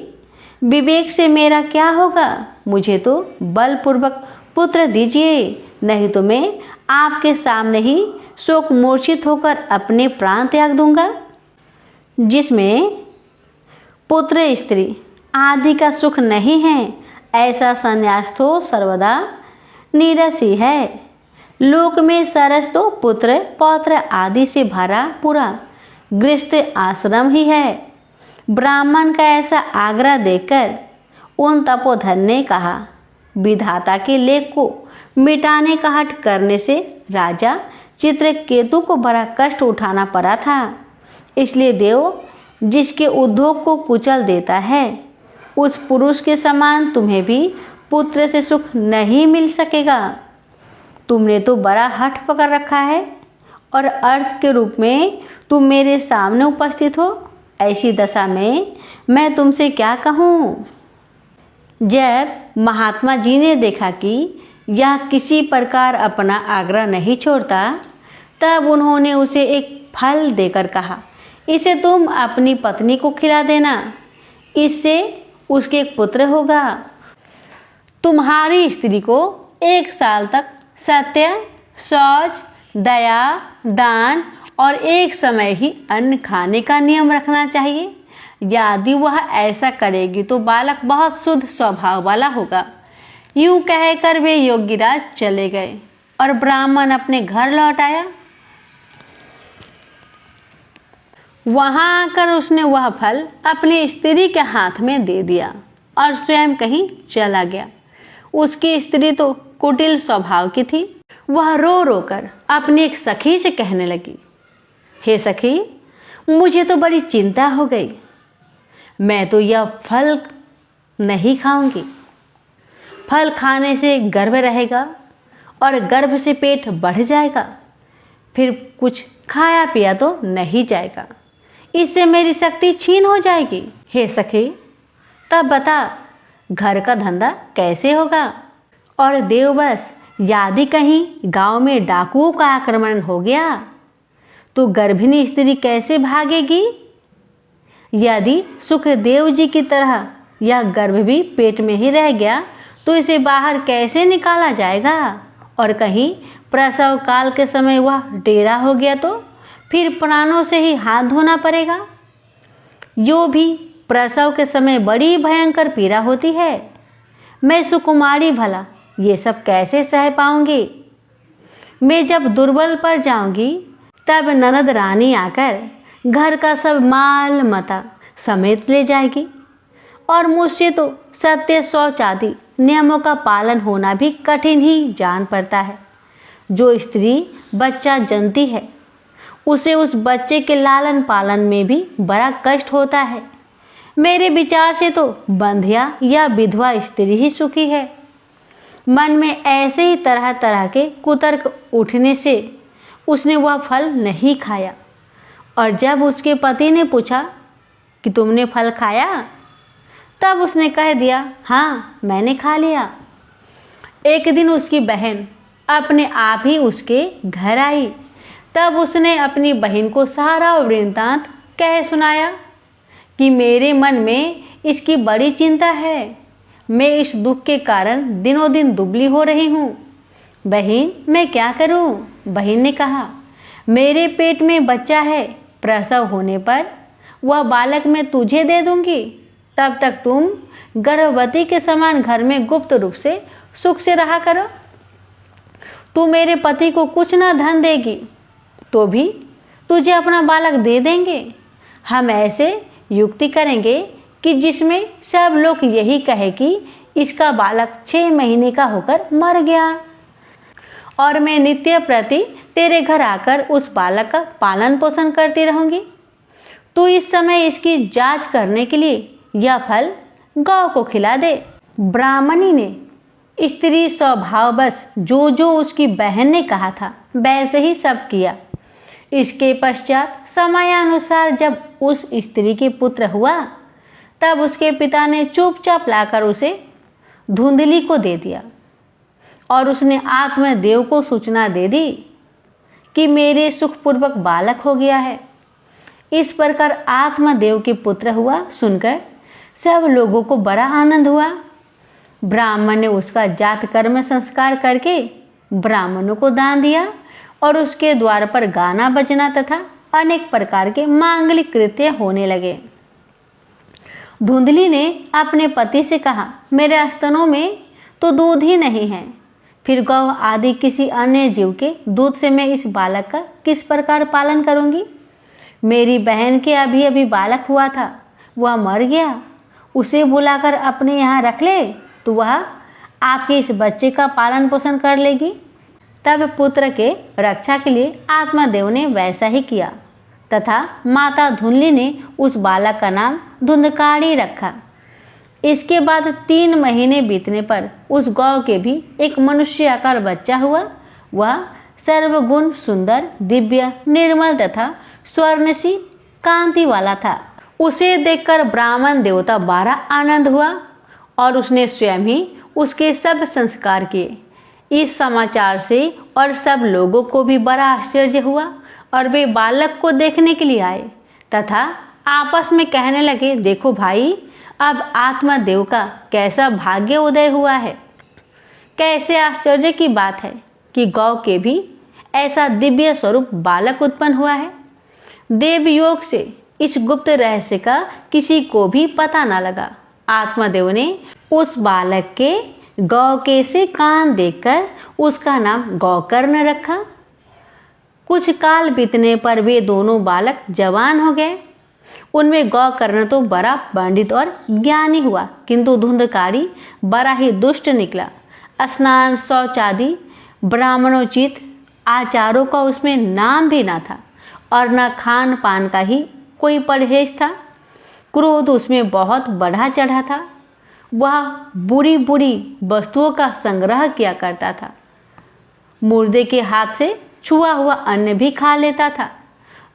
विवेक से मेरा क्या होगा? मुझे तो बलपूर्वक पुत्र दीजिए, नहीं तो मैं आपके सामने ही शोक मूर्छित होकर अपने प्राण त्याग दूंगा। जिसमें पुत्र स्त्री आदि का सुख नहीं है, ऐसा संन्यास तो सर्वदा नीरस ही है। लोक में सरस तो पुत्र पौत्र आदि से भरा पूरा गृहस्थ आश्रम ही है। ब्राह्मण का ऐसा आग्रह देखकर उन तपोधन ने कहा, विधाता के लेख को मिटाने का हठ करने से राजा चित्रकेतु को बड़ा कष्ट उठाना पड़ा था। इसलिए देव जिसके उद्योग को कुचल देता है, उस पुरुष के समान तुम्हें भी पुत्र से सुख नहीं मिल सकेगा। तुमने तो बड़ा हठ पकड़ रखा है और अर्थ के रूप में तुम मेरे सामने उपस्थित हो। ऐसी दशा में मैं तुमसे क्या कहूँ। जब महात्मा जी ने देखा कि यह किसी प्रकार अपना आग्रह नहीं छोड़ता, तब उन्होंने उसे एक फल देकर कहा, इसे तुम अपनी पत्नी को खिला देना, इससे उसके एक पुत्र होगा। तुम्हारी स्त्री को 1 साल तक सत्य, शौच, दया, दान और एक समय ही अन्न खाने का नियम रखना चाहिए। यदि वह ऐसा करेगी तो बालक बहुत शुद्ध स्वभाव वाला होगा। यूं कहकर वे योगीराज चले गए और ब्राह्मण अपने घर लौट आया। वहां आकर उसने वह फल अपनी स्त्री के हाथ में दे दिया और स्वयं कहीं चला गया। उसकी स्त्री तो कुटिल स्वभाव की थी। वह रो रो कर अपनी एक सखी से कहने लगी, हे सखी, मुझे तो बड़ी चिंता हो गई। मैं तो यह फल नहीं खाऊंगी। फल खाने से गर्भ रहेगा और गर्भ से पेट बढ़ जाएगा, फिर कुछ खाया पिया तो नहीं जाएगा, इससे मेरी शक्ति छीन हो जाएगी। हे सखी, तब बता घर का धंधा कैसे होगा। और देवबस यदि कहीं गांव में डाकुओं का आक्रमण हो गया तो गर्भिणी स्त्री कैसे भागेगी। यदि सुखदेव जी की तरह यह गर्भ भी पेट में ही रह गया तो इसे बाहर कैसे निकाला जाएगा। और कहीं प्रसव काल के समय वह डेरा हो गया तो फिर प्राणों से ही हाथ धोना पड़ेगा। यो भी प्रसव के समय बड़ी भयंकर पीड़ा होती है। मैं सुकुमारी भला ये सब कैसे सह पाऊंगी। मैं जब दुर्बल पड़ जाऊंगी तब ननद रानी आकर घर का सब माल मता समेत ले जाएगी और मुझसे तो सत्य, शौच आदि नियमों का पालन होना भी कठिन ही जान पड़ता है। जो स्त्री बच्चा जनती है उसे उस बच्चे के लालन पालन में भी बड़ा कष्ट होता है। मेरे विचार से तो बंधिया या विधवा स्त्री ही सुखी है। मन में ऐसे ही तरह तरह के कुतर्क उठने से उसने वह फल नहीं खाया। और जब उसके पति ने पूछा कि तुमने फल खाया, तब उसने कह दिया, हाँ मैंने खा लिया। एक दिन उसकी बहन अपने आप ही उसके घर आई। तब उसने अपनी बहन को सारा वृत्तांत कह सुनाया कि मेरे मन में इसकी बड़ी चिंता है। मैं इस दुख के कारण दिनों दिन दुबली हो रही हूँ। बहन, मैं क्या करूँ। बहन ने कहा, मेरे पेट में बच्चा है, प्रसव होने पर वह बालक मैं तुझे दे दूंगी। तब तक तुम गर्भवती के समान घर में गुप्त रूप से सुख से रहा करो। तू मेरे पति को कुछ ना धन देगी तो भी तुझे अपना बालक दे देंगे। हम ऐसे युक्ति करेंगे कि जिसमें सब लोग यही कहे कि इसका बालक 6 महीने का होकर मर गया। और मैं नित्य प्रति तेरे घर आकर उस बालक का पालन पोषण करती रहूंगी। तू इस समय इसकी जांच करने के लिए यह फल गौ को खिला दे। ब्राह्मणी ने स्त्री स्वभाववश जो जो उसकी बहन ने कहा था वैसे ही सब किया। इसके पश्चात समयानुसार जब उस स्त्री के पुत्र हुआ, तब उसके पिता ने चुपचाप लाकर उसे धुंधली को दे दिया और उसने आत्मदेव को सूचना दे दी कि मेरे सुखपूर्वक बालक हो गया है। इस प्रकार आत्मदेव के पुत्र हुआ सुनकर सब लोगों को बड़ा आनंद हुआ। ब्राह्मण ने उसका जात कर्म संस्कार करके ब्राह्मणों को दान दिया और उसके द्वार पर गाना बजना तथा अनेक प्रकार के मांगलिक कृत्य होने लगे। धुंधली ने अपने पति से कहा, मेरे स्तनों में तो दूध ही नहीं है, फिर गौ आदि किसी अन्य जीव के दूध से मैं इस बालक का किस प्रकार पालन करूंगी। मेरी बहन के अभी अभी बालक हुआ था, वह मर गया। उसे बुलाकर अपने यहाँ रख ले तो वह आपके इस बच्चे का पालन पोषण कर लेगी। तब पुत्र के रक्षा के लिए आत्मदेव ने वैसा ही किया तथा माता धुंधली ने उस बालक का नाम धुंधकारी रखा। इसके बाद 3 महीने बीतने पर उस गौ के भी एक मनुष्य आकार बच्चा हुआ। वह सर्वगुण सुंदर, दिव्य, निर्मल तथा स्वर्णसी कांति वाला था। उसे देखकर ब्राह्मण देवता बड़ा आनंद हुआ और उसने स्वयं ही उसके सब संस्कार किए। इस समाचार से और सब लोगों को भी बड़ा आश्चर्य हुआ और वे बालक को देखने के लिए आए तथा आपस में कहने लगे, देखो भाई, अब आत्मदेव का कैसा भाग्य उदय हुआ है। कैसे आश्चर्य की बात है कि गौ के भी ऐसा दिव्य स्वरूप बालक उत्पन्न हुआ है। देवयोग से इस गुप्त रहस्य का किसी को भी पता न लगा। आत्मदेव ने उस बालक के गौके से कान देखकर उसका नाम गौकर्ण रखा। कुछ काल बीतने पर वे दोनों बालक जवान हो गए। उनमें गौकर्ण तो बड़ा पंडित और ज्ञानी हुआ, किंतु धुंधकारी बड़ा ही दुष्ट निकला। स्नान शौच आदि ब्राह्मणोचित आचारों का उसमें नाम भी ना था और न खान पान का ही कोई परहेज था। क्रोध उसमें बहुत बढ़ा चढ़ा था। वह बुरी बुरी वस्तुओं का संग्रह किया करता था। मुर्दे के हाथ से छुआ हुआ अन्न भी खा लेता था।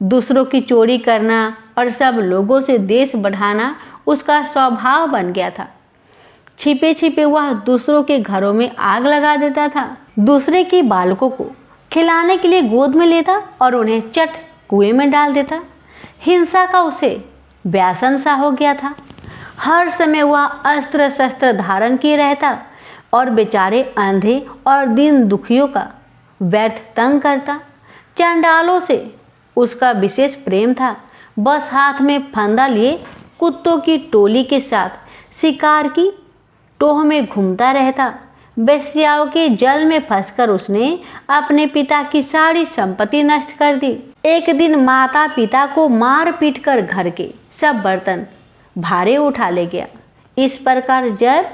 दूसरों की चोरी करना और सब लोगों से देश बढ़ाना उसका स्वभाव बन गया था। छिपे छिपे वह दूसरों के घरों में आग लगा देता था। दूसरे के बालकों को खिलाने के लिए गोद में लेता और उन्हें चट कुएं में डाल देता। हिंसा का उसे व्यसन सा हो गया था। हर समय वह अस्त्र शस्त्र धारण किए रहता और बेचारे अंधे और दीन दुखियों का व्यर्थ तंग करता। चंडालों से उसका विशेष प्रेम था। बस हाथ में फंदा लिए कुत्तों की टोली के साथ शिकार की टोह में घूमता रहता। वेश्याओं के जल में फंसकर उसने अपने पिता की सारी संपत्ति नष्ट कर दी। एक दिन माता पिता को मार पीट कर घर के सब बर्तन भारे उठा ले गया। इस प्रकार जब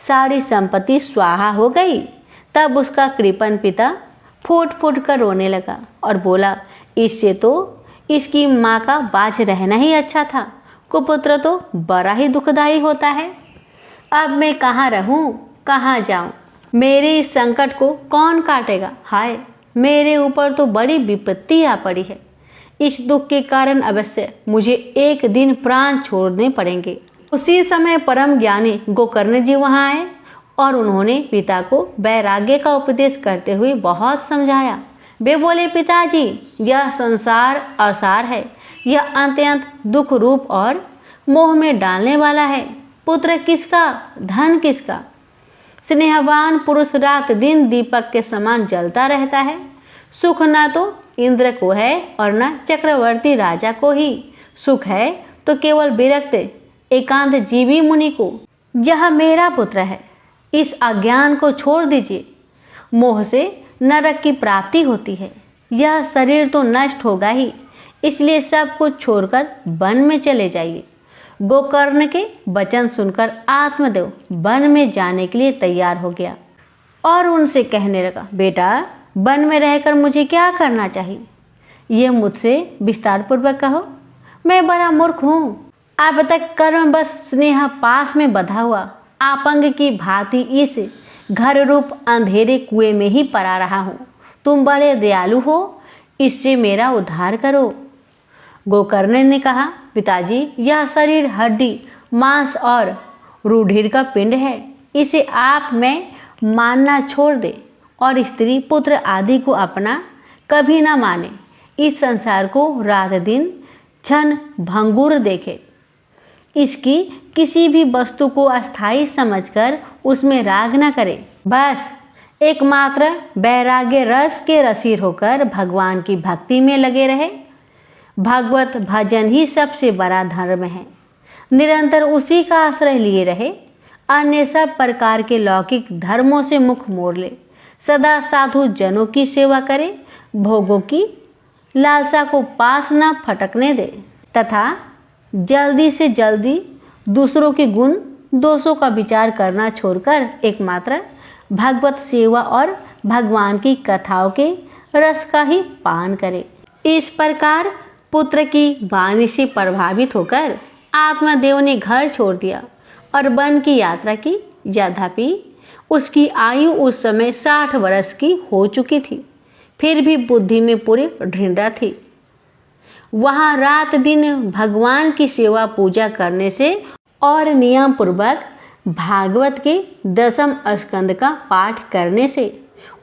सारी संपत्ति स्वाहा हो गई तब उसका कृपण पिता फूट फूट कर रोने लगा और बोला, इससे तो इसकी माँ का बाज रहना ही अच्छा था। कुपुत्र तो बड़ा ही दुखदाई होता है। अब मैं कहाँ रहूं, कहाँ जाऊं? मेरे इस संकट को कौन काटेगा? हाय, मेरे ऊपर तो बड़ी विपत्ति आ पड़ी है। इस दुख के कारण अवश्य मुझे एक दिन प्राण छोड़ने पड़ेंगे। उसी समय परम ज्ञानी गोकर्ण जी वहां आए और उन्होंने पिता को वैराग्य का उपदेश करते हुए बहुत समझाया। वे बोले, पिताजी, यह संसार असार है। यह अत्यंत दुख रूप और मोह में डालने वाला है। पुत्र किसका, धन किसका? स्नेहवान पुरुष रात दिन दीपक के समान जलता रहता है। सुख न तो इंद्र को है और न चक्रवर्ती राजा को ही। सुख है तो केवल विरक्त एकांत जीवी मुनि को। यह मेरा पुत्र है, इस अज्ञान को छोड़ दीजिए। मोह से नरक की प्राप्ति होती है। यह शरीर तो नष्ट होगा ही, इसलिए सब कुछ छोड़कर वन में चले जाइए। गोकर्ण के वचन सुनकर आत्मदेव वन में जाने के लिए तैयार हो गया और उनसे कहने लगा, बेटा, वन में रहकर मुझे क्या करना चाहिए? ये मुझसे विस्तार पूर्वक कहो। मैं बड़ा मूर्ख हूँ। अब तक कर्म बस स्नेह पास में बंधा हुआ आपंग की भांति इस घर रूप अंधेरे कुएं में ही पड़ा रहा हूँ। तुम बड़े दयालु हो, इससे मेरा उद्धार करो। गोकर्ण ने कहा, पिताजी, यह शरीर हड्डी मांस और रूधिर का पिंड है। इसे आप में मानना छोड़ दे और स्त्री पुत्र आदि को अपना कभी ना माने। इस संसार को रात दिन क्षण भंगुर देखे। इसकी किसी भी वस्तु को अस्थायी समझकर उसमें राग न करे। बस एकमात्र वैराग्य रस के रसीर होकर भगवान की भक्ति में लगे रहे। भगवत भजन ही सबसे बड़ा धर्म है। निरंतर उसी का आश्रय लिए रहे। अन्य सब प्रकार के लौकिक धर्मों से मुख मोड़ ले। सदा साधु जनों की सेवा करे। भोगों की लालसा को पास न फटकने दे तथा जल्दी से जल्दी दूसरों के गुण दोषों का विचार करना छोड़कर एकमात्र भगवत सेवा और भगवान की कथाओं के रस का ही पान करे। इस प्रकार पुत्र की वाणी से प्रभावित होकर आत्मदेव ने घर छोड़ दिया और वन की यात्रा की। यद्यपि उसकी आयु उस समय 60 वर्ष की हो चुकी थी, फिर भी बुद्धि में पूरी दृढ़ता थी। वहाँ रात दिन भगवान की सेवा पूजा करने से और नियम पूर्वक भागवत के 10वें स्कंद का पाठ करने से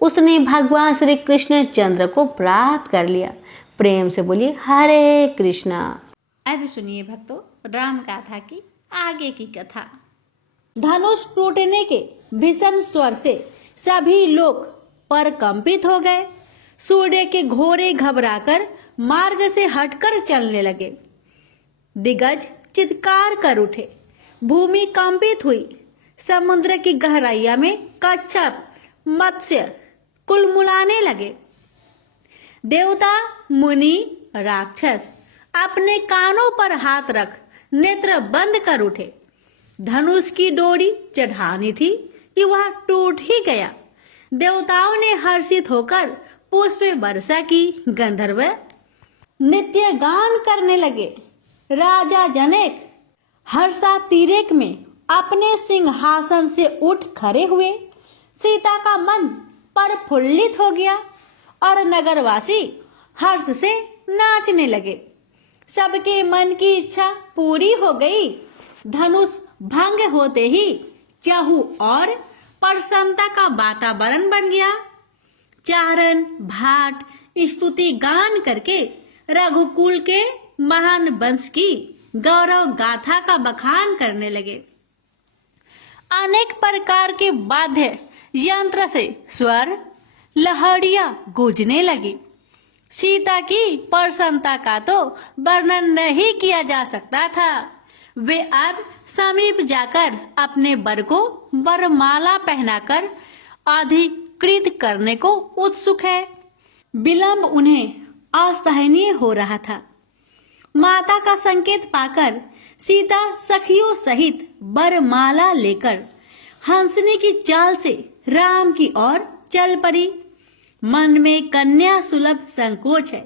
उसने भगवान श्री कृष्ण चंद्र को प्राप्त कर लिया। प्रेम से बोलिए हरे कृष्णा। अब सुनिए भक्तों राम गाथा की आगे की कथा। धनुष टूटने के भीषण स्वर से सभी लोग परकंपित हो गए। सूर्य के घोड़े घबराकर मार्ग से हटकर चलने लगे। दिग्गज चित्कार कर उठे, भूमि कंपित हुई। समुद्र की गहराइया में कच्छप मत्स्य कुलमुलाने लगे। देवता मुनि राक्षस अपने कानों पर हाथ रख नेत्र बंद कर उठे। धनुष की डोरी चढ़ानी थी कि वह टूट ही गया। देवताओं ने हर्षित होकर पुष्प वर्षा की। गंधर्व नित्य गान करने लगे। राजा जनक हर्षातिरेक में अपने सिंहासन से उठ खड़े हुए। सीता का मन प्रफुल्लित हो गया और नगरवासी हर्ष से नाचने लगे। सबके मन की इच्छा पूरी हो गई। धनुष भंग होते ही चहु और प्रसन्नता का वातावरण बन गया। चारण भाट स्तुति गान करके रघुकुल के महान वंश की गौरव गाथा का बखान करने लगे। अनेक प्रकार के वाद्य यंत्र से स्वर लहड़ियां गूंजने लगी। सीता की प्रसन्नता का तो वर्णन नहीं किया जा सकता था। वे अब समीप जाकर अपने वर को वरमाला पहनाकर अधिकृत करने को उत्सुक है। विलंब उन्हें असहनीय हो रहा था। माता का संकेत पाकर सीता सखियों सहित वरमाला लेकर हंसने की चाल से राम की ओर चल पड़ी। मन में कन्या सुलभ संकोच है,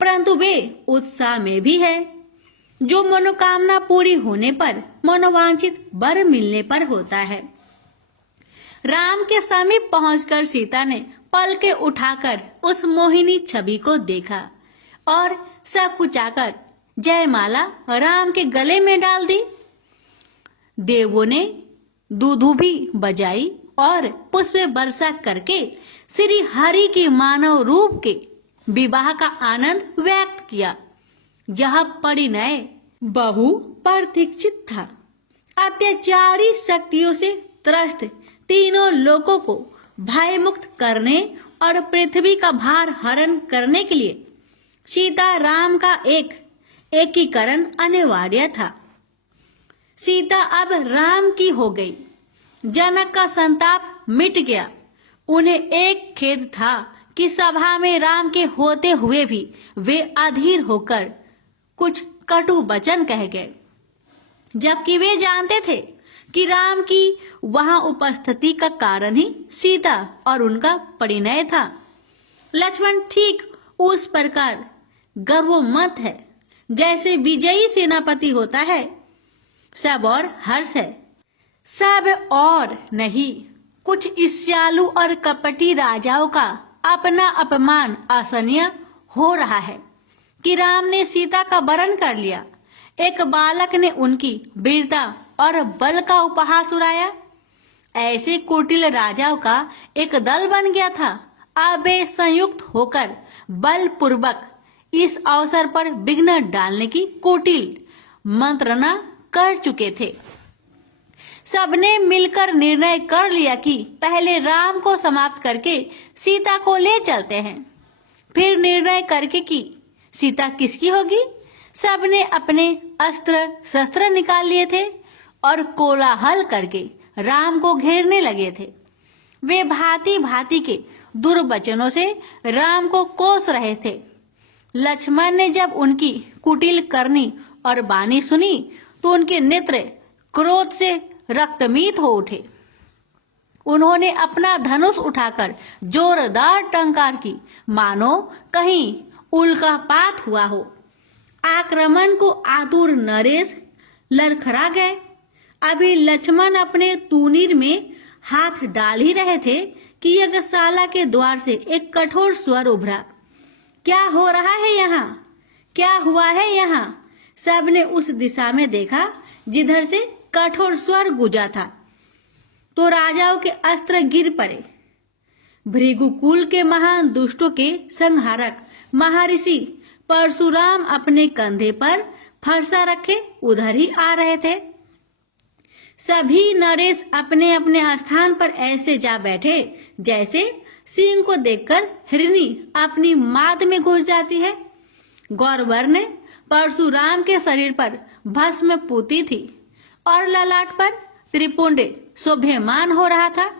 परंतु वे उत्साह में भी है। जो मनोकामना पूरी होने पर मनोवांछित वर मिलने पर होता है। राम के समीप पहुंचकर सीता ने पलकें उठाकर उस मोहिनी छवि को देखा और सकुचाकर जयमाला राम के गले में डाल दी। देवों ने दुदुभी बजाई और पुष्प वर्षा करके श्री हरि के मानव रूप के विवाह का आनंद व्यक्त किया। यह परिणय बहु प्रतीक्षित था। अत्याचारी शक्तियों से त्रस्त तीनों लोगों को भयमुक्त करने और पृथ्वी का भार हरण करने के लिए सीता राम का एकीकरण अनिवार्य था। सीता अब राम की हो गई। जनक का संताप मिट गया। उन्हें एक खेद था कि सभा में राम के होते हुए भी वे अधीर होकर कुछ कटु वचन कह गए, जबकि वे जानते थे कि राम की वहां उपस्थिति का कारण ही सीता और उनका परिणय था। लक्ष्मण ठीक उस प्रकार गर्वमत है जैसे विजयी सेनापति होता है। सब और हर्ष है, सब और नहीं। कुछ ईर्ष्यालु और कपटी राजाओं का अपना अपमान असहनीय हो रहा है कि राम ने सीता का वरण कर लिया। एक बालक ने उनकी वीरता और बल का उपहास उड़ाया। ऐसे कुटिल राजाओं का एक दल बन गया था। अब वे संयुक्त होकर बलपूर्वक इस अवसर पर विघ्न डालने की कुटिल मंत्रणा कर चुके थे। सबने मिलकर निर्णय कर लिया कि पहले राम को समाप्त करके सीता को ले चलते हैं। फिर निर्णय करके कि सीता किसकी होगी। सबने अपने अस्त्र शस्त्र निकाल लिए थे और कोलाहल करके राम को घेरने लगे थे। वे भांति भांति के दुर्वचनों से राम को कोस रहे थे। लक्ष्मण ने जब उनकी कुटिल करनी और वाणी सुनी तो उनके नेत्र क्रोध से रक्तमीत हो उठे। उन्होंने अपना धनुष उठाकर जोरदार टंकार की, मानो कहीं उल्कापात हुआ हो। आक्रमण को आतुर नरेश लड़खड़ा गए। अभी लक्ष्मण अपने तूनीर में हाथ डाल ही रहे थे कि यज्ञशाला के द्वार से एक कठोर स्वर उभरा। क्या हो रहा है यहाँ? क्या हुआ है यहाँ? सबने उस दिशा में देखा जिधर से कठोर स्वर गूंजा था, तो राजाओं के अस्त्र गिर पड़े। भृगुकुल के महान दुष्टों के संहारक महर्षि परशुराम अपने कंधे पर फरसा रखे उधर ही आ रहे थे। सभी नरेश अपने अपने स्थान पर ऐसे जा बैठे जैसे सिंह को देखकर हिरनी अपनी माद में घुस जाती है। गौरवर्ण परशुराम के शरीर पर भस्म पूती थी और ललाट पर त्रिपुंड शोभेमान हो रहा था।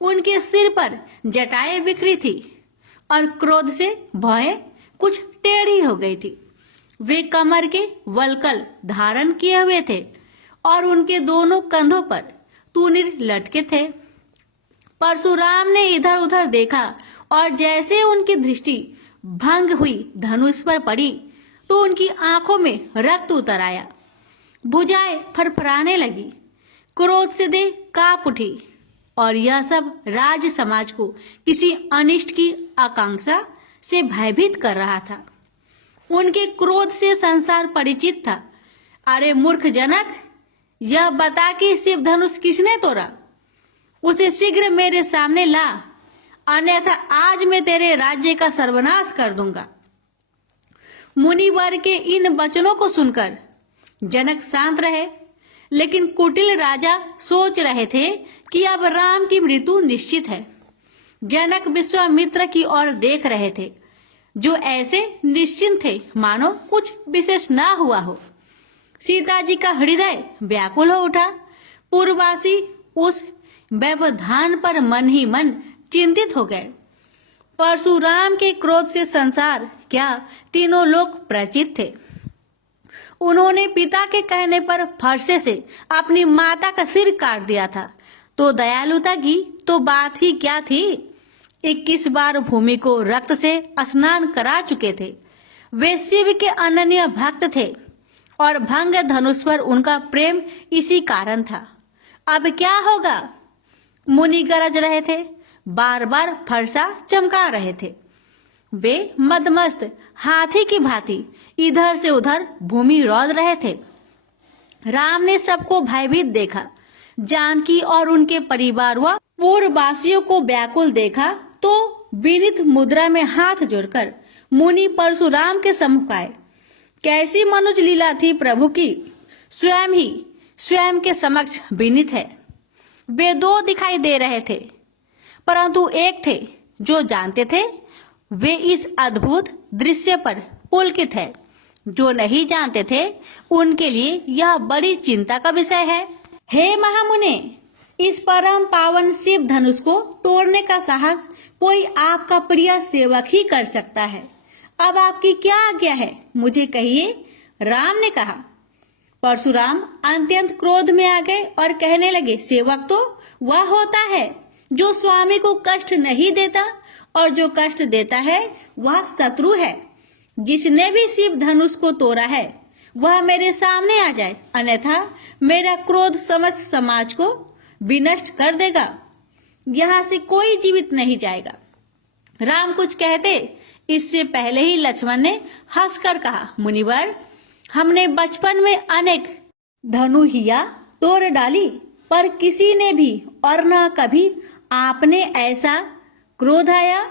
उनके सिर पर जटाएं बिखरी थी और क्रोध से भय कुछ टेढ़ी हो गई थी। वे कमर के वलकल धारण किए हुए थे और उनके दोनों कंधों पर तूनीर लटके थे। परशुराम ने इधर उधर देखा और जैसे उनकी दृष्टि भंग हुई धनुष पर पड़ी तो उनकी आंखों में रक्त उतर आया। भुजाएं फरफराने लगी, क्रोध से देह कांप उठी और यह सब राज समाज को किसी अनिष्ट की आकांक्षा से भयभीत कर रहा था। उनके क्रोध से संसार परिचित था। अरे मूर्ख जनक, यह बता कि शिव धनुष किसने तोड़ा? उसे शीघ्र मेरे सामने ला, अन्यथा आज मैं तेरे राज्य का सर्वनाश कर दूंगा। मुनिवर के इन वचनों को सुनकर जनक शांत रहे, लेकिन कुटिल राजा सोच रहे थे कि अब राम की मृत्यु निश्चित है। जनक विश्वामित्र की ओर देख रहे थे, जो ऐसे निश्चिंत थे मानो कुछ विशेष ना हुआ हो। सीता जी का हृदय व्याकुल हो उठा। पूर्ववासी उस व्यवधान पर मन ही मन चिंतित हो गए। परशुराम के क्रोध से संसार क्या तीनों लोग परिचित थे। उन्होंने पिता के कहने पर फरसे से अपनी माता का सिर काट दिया था, तो दयालुता की तो बात ही क्या थी। 21 बार भूमि को रक्त से स्नान करा चुके थे। वे शिव के अनन्य भक्त थे और भंग धनुष पर उनका प्रेम इसी कारण था। अब क्या होगा? मुनि गरज रहे थे, बार बार फरसा चमका रहे थे। वे मदमस्त हाथी की भांति इधर से उधर भूमि रौंद रहे थे। राम ने सबको भयभीत देखा। जानकी और उनके परिवार व पूर्ववासियों को व्याकुल देखा तो विनीत मुद्रा में हाथ जोड़कर मुनि परशुराम के सम्मुख आए। कैसी मनुज लीला थी प्रभु की, स्वयं ही स्वयं के समक्ष विनीत है। वे दो दिखाई दे रहे थे, परंतु एक थे जो जानते थे वे इस अद्भुत दृश्य पर पुलकित है। जो नहीं जानते थे उनके लिए यह बड़ी चिंता का विषय है। हे महामुने, इस परम पावन शिव धनुष को तोड़ने का साहस कोई आपका प्रिय सेवक ही कर सकता है। अब आपकी क्या आज्ञा है, मुझे कहिए, राम ने कहा। परशुराम अत्यंत क्रोध में आ गए और कहने लगे, सेवक तो वह होता है जो स्वामी को कष्ट नहीं देता, और जो कष्ट देता है वह शत्रु है। जिसने भी शिव धनुष को तोड़ा है वह मेरे सामने आ जाए, अन्यथा मेरा क्रोध समस्त समाज को विनष्ट कर देगा। यहाँ से कोई जीवित नहीं जाएगा। राम कुछ कहते इससे पहले ही लक्ष्मण ने हंसकर कहा, मुनिवर, हमने बचपन में अनेक धनुहिया तोड़ डाली, पर किसी ने भी और न कभी आपने ऐसा क्रोध आया।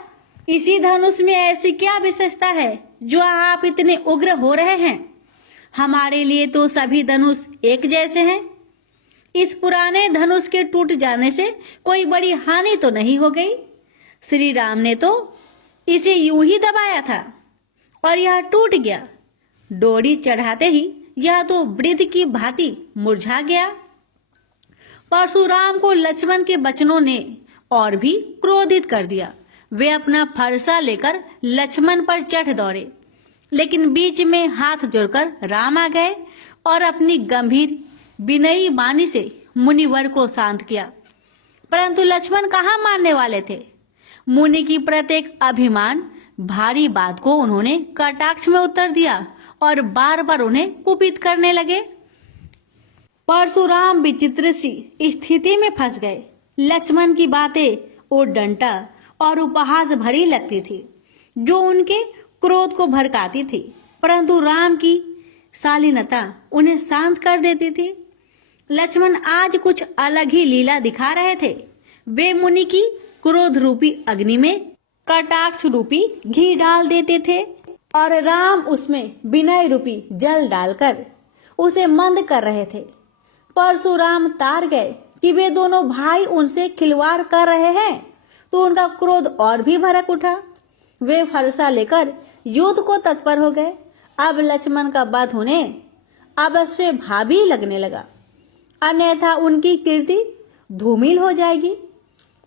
इसी धनुष में ऐसी क्या विशेषता है जो आप इतने उग्र हो रहे हैं? हमारे लिए तो सभी धनुष एक जैसे हैं। इस पुराने धनुष के टूट जाने से कोई बड़ी हानि तो नहीं हो गई। श्री राम ने तो इसे यूं ही दबाया था और यह टूट गया। डोरी चढ़ाते ही यह तो वृद्ध की भांति मुरझा गया। परशुराम को लक्ष्मण के वचनों ने और भी क्रोधित कर दिया। वे अपना फरसा लेकर लक्ष्मण पर चढ़ दौड़े, लेकिन बीच में हाथ जोड़कर राम आ गए और अपनी गंभीर विनयी वाणी से मुनिवर को शांत किया, परंतु लक्ष्मण कहाँ मानने वाले थे। मुनि की प्रत्येक अभिमान भारी बात को उन्होंने कटाक्ष में उत्तर दिया और बार बार उन्हें कुपित करने लगे। परशुराम विचित्र सी स्थिति में फंस गए। लक्ष्मण की बातें उद्दंडता और उपहास भरी लगती थी, जो उनके क्रोध को भड़काती थी, परंतु राम की शालीनता उन्हें शांत कर देती थी। लक्ष्मण आज कुछ अलग ही लीला दिखा रहे थे। वे मुनि की क्रोध रूपी अग्नि में कटाक्ष रूपी घी डाल देते थे और राम उसमें विनय रूपी जल डालकर उसे मंद कर रहे थे। परशुराम तार गए कि वे दोनों भाई उनसे खिलवाड़ कर रहे हैं, तो उनका क्रोध और भी भड़क उठा। वे फरसा लेकर युद्ध को तत्पर हो गए। अब लक्ष्मण का वध उन्हें अवश्य भावी लगने लगा, अन्यथा उनकी कीर्ति धूमिल हो जाएगी।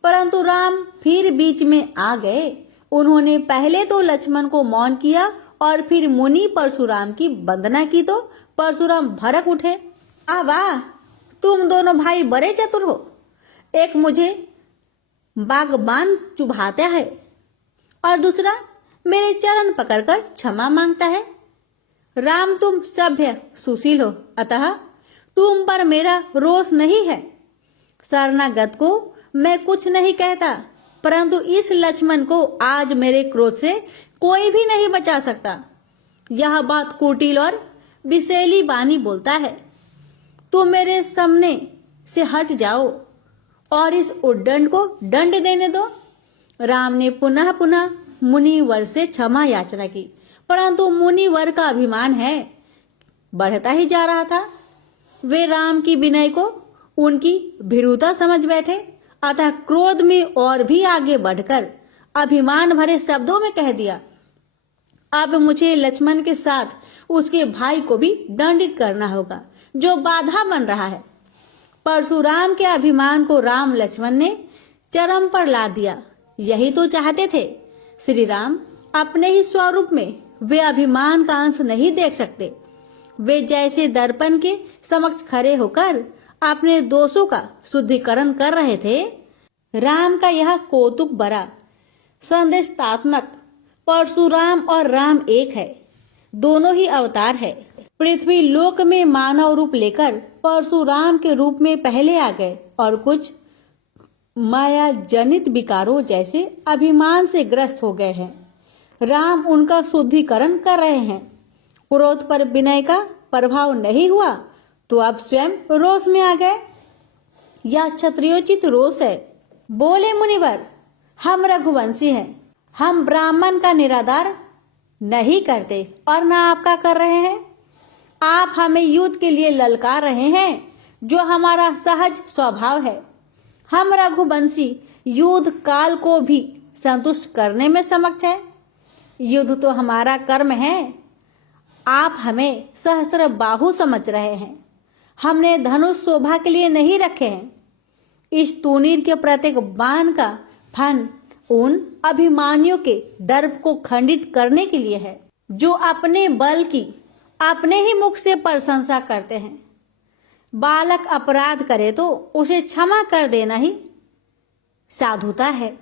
परंतु राम फिर बीच में आ गए। उन्होंने पहले तो लक्ष्मण को मौन किया और फिर मुनि परशुराम की वंदना की, तो परशुराम भड़क उठे। वाह, तुम दोनों भाई बड़े चतुर हो। एक मुझे बागबान चुभाता है और दूसरा मेरे चरण पकड़कर क्षमा मांगता है। राम, तुम सभ्य सुशील हो, अतः तुम पर मेरा रोष नहीं है। शरणागत को मैं कुछ नहीं कहता, परंतु इस लक्ष्मण को आज मेरे क्रोध से कोई भी नहीं बचा सकता। यह बात कुटिल और विषैली वाणी बोलता है। तुम मेरे सामने से हट जाओ और इस उद्दंड को दंड देने दो। राम ने पुनः पुनः मुनिवर से क्षमा याचना की, परंतु मुनिवर का अभिमान है बढ़ता ही जा रहा था। वे राम की विनय को उनकी भीरुता समझ बैठे, अतः क्रोध में और भी आगे बढ़कर अभिमान भरे शब्दों में कह दिया, अब मुझे लक्ष्मण के साथ उसके भाई को भी दंडित करना होगा, जो बाधा बन रहा है। परशुराम के अभिमान को राम लक्ष्मण ने चरम पर ला दिया। यही तो चाहते थे। श्री राम अपने ही स्वरूप में वे अभिमान का अंश नहीं देख सकते। वे जैसे दर्पण के समक्ष खड़े होकर अपने दोषों का शुद्धिकरण कर रहे थे। राम का यह कौतुक बड़ा संदेशात्मक। परशुराम और राम एक है, दोनों ही अवतार है। पृथ्वी लोक में मानव रूप लेकर परशुराम के रूप में पहले आ गए और कुछ माया जनित विकारों जैसे अभिमान से ग्रस्त हो गए हैं। राम उनका शुद्धिकरण कर रहे हैं। क्रोध पर विनय का प्रभाव नहीं हुआ तो अब स्वयं रोष में आ गए। यह क्षत्रियोचित रोष है। बोले मुनिवर, हम रघुवंशी हैं, हम ब्राह्मण का निरादर नहीं करते और न आपका कर रहे हैं। आप हमें युद्ध के लिए ललकार रहे हैं, जो हमारा सहज स्वभाव है। हम रघुवंशी युद्ध काल को भी संतुष्ट करने में समक्ष है। युद्ध तो हमारा कर्म है। आप हमें सहस्त्र बाहु समझ रहे हैं। हमने धनुष शोभा के लिए नहीं रखे हैं। इस तूनीर के प्रत्येक बाण का फन उन अभिमानियों के दर्प को खंडित करने के लिए है, जो अपने बल की अपने ही मुख से प्रशंसा करते हैं। बालक अपराध करे तो उसे क्षमा कर देना ही साधुता है।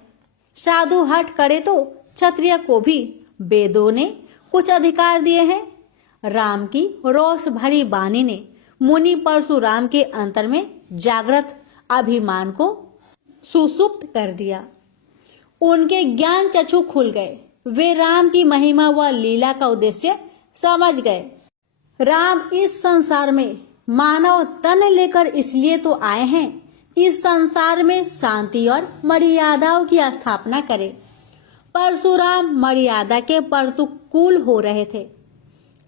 साधु हठ करे तो क्षत्रिय को भी वेदों ने कुछ अधिकार दिए हैं। राम की रोष भरी वाणी ने मुनि परशुराम के अंतर में जागृत अभिमान को सुसुप्त कर दिया। उनके ज्ञान चक्षु खुल गए। वे राम की महिमा व लीला का उद्देश्य समझ गए। राम इस संसार में मानव तन लेकर इसलिए तो आए हैं, इस संसार में शांति और मर्यादाओं की स्थापना करें। परशुराम मर्यादा के प्रतिकूल हो रहे थे।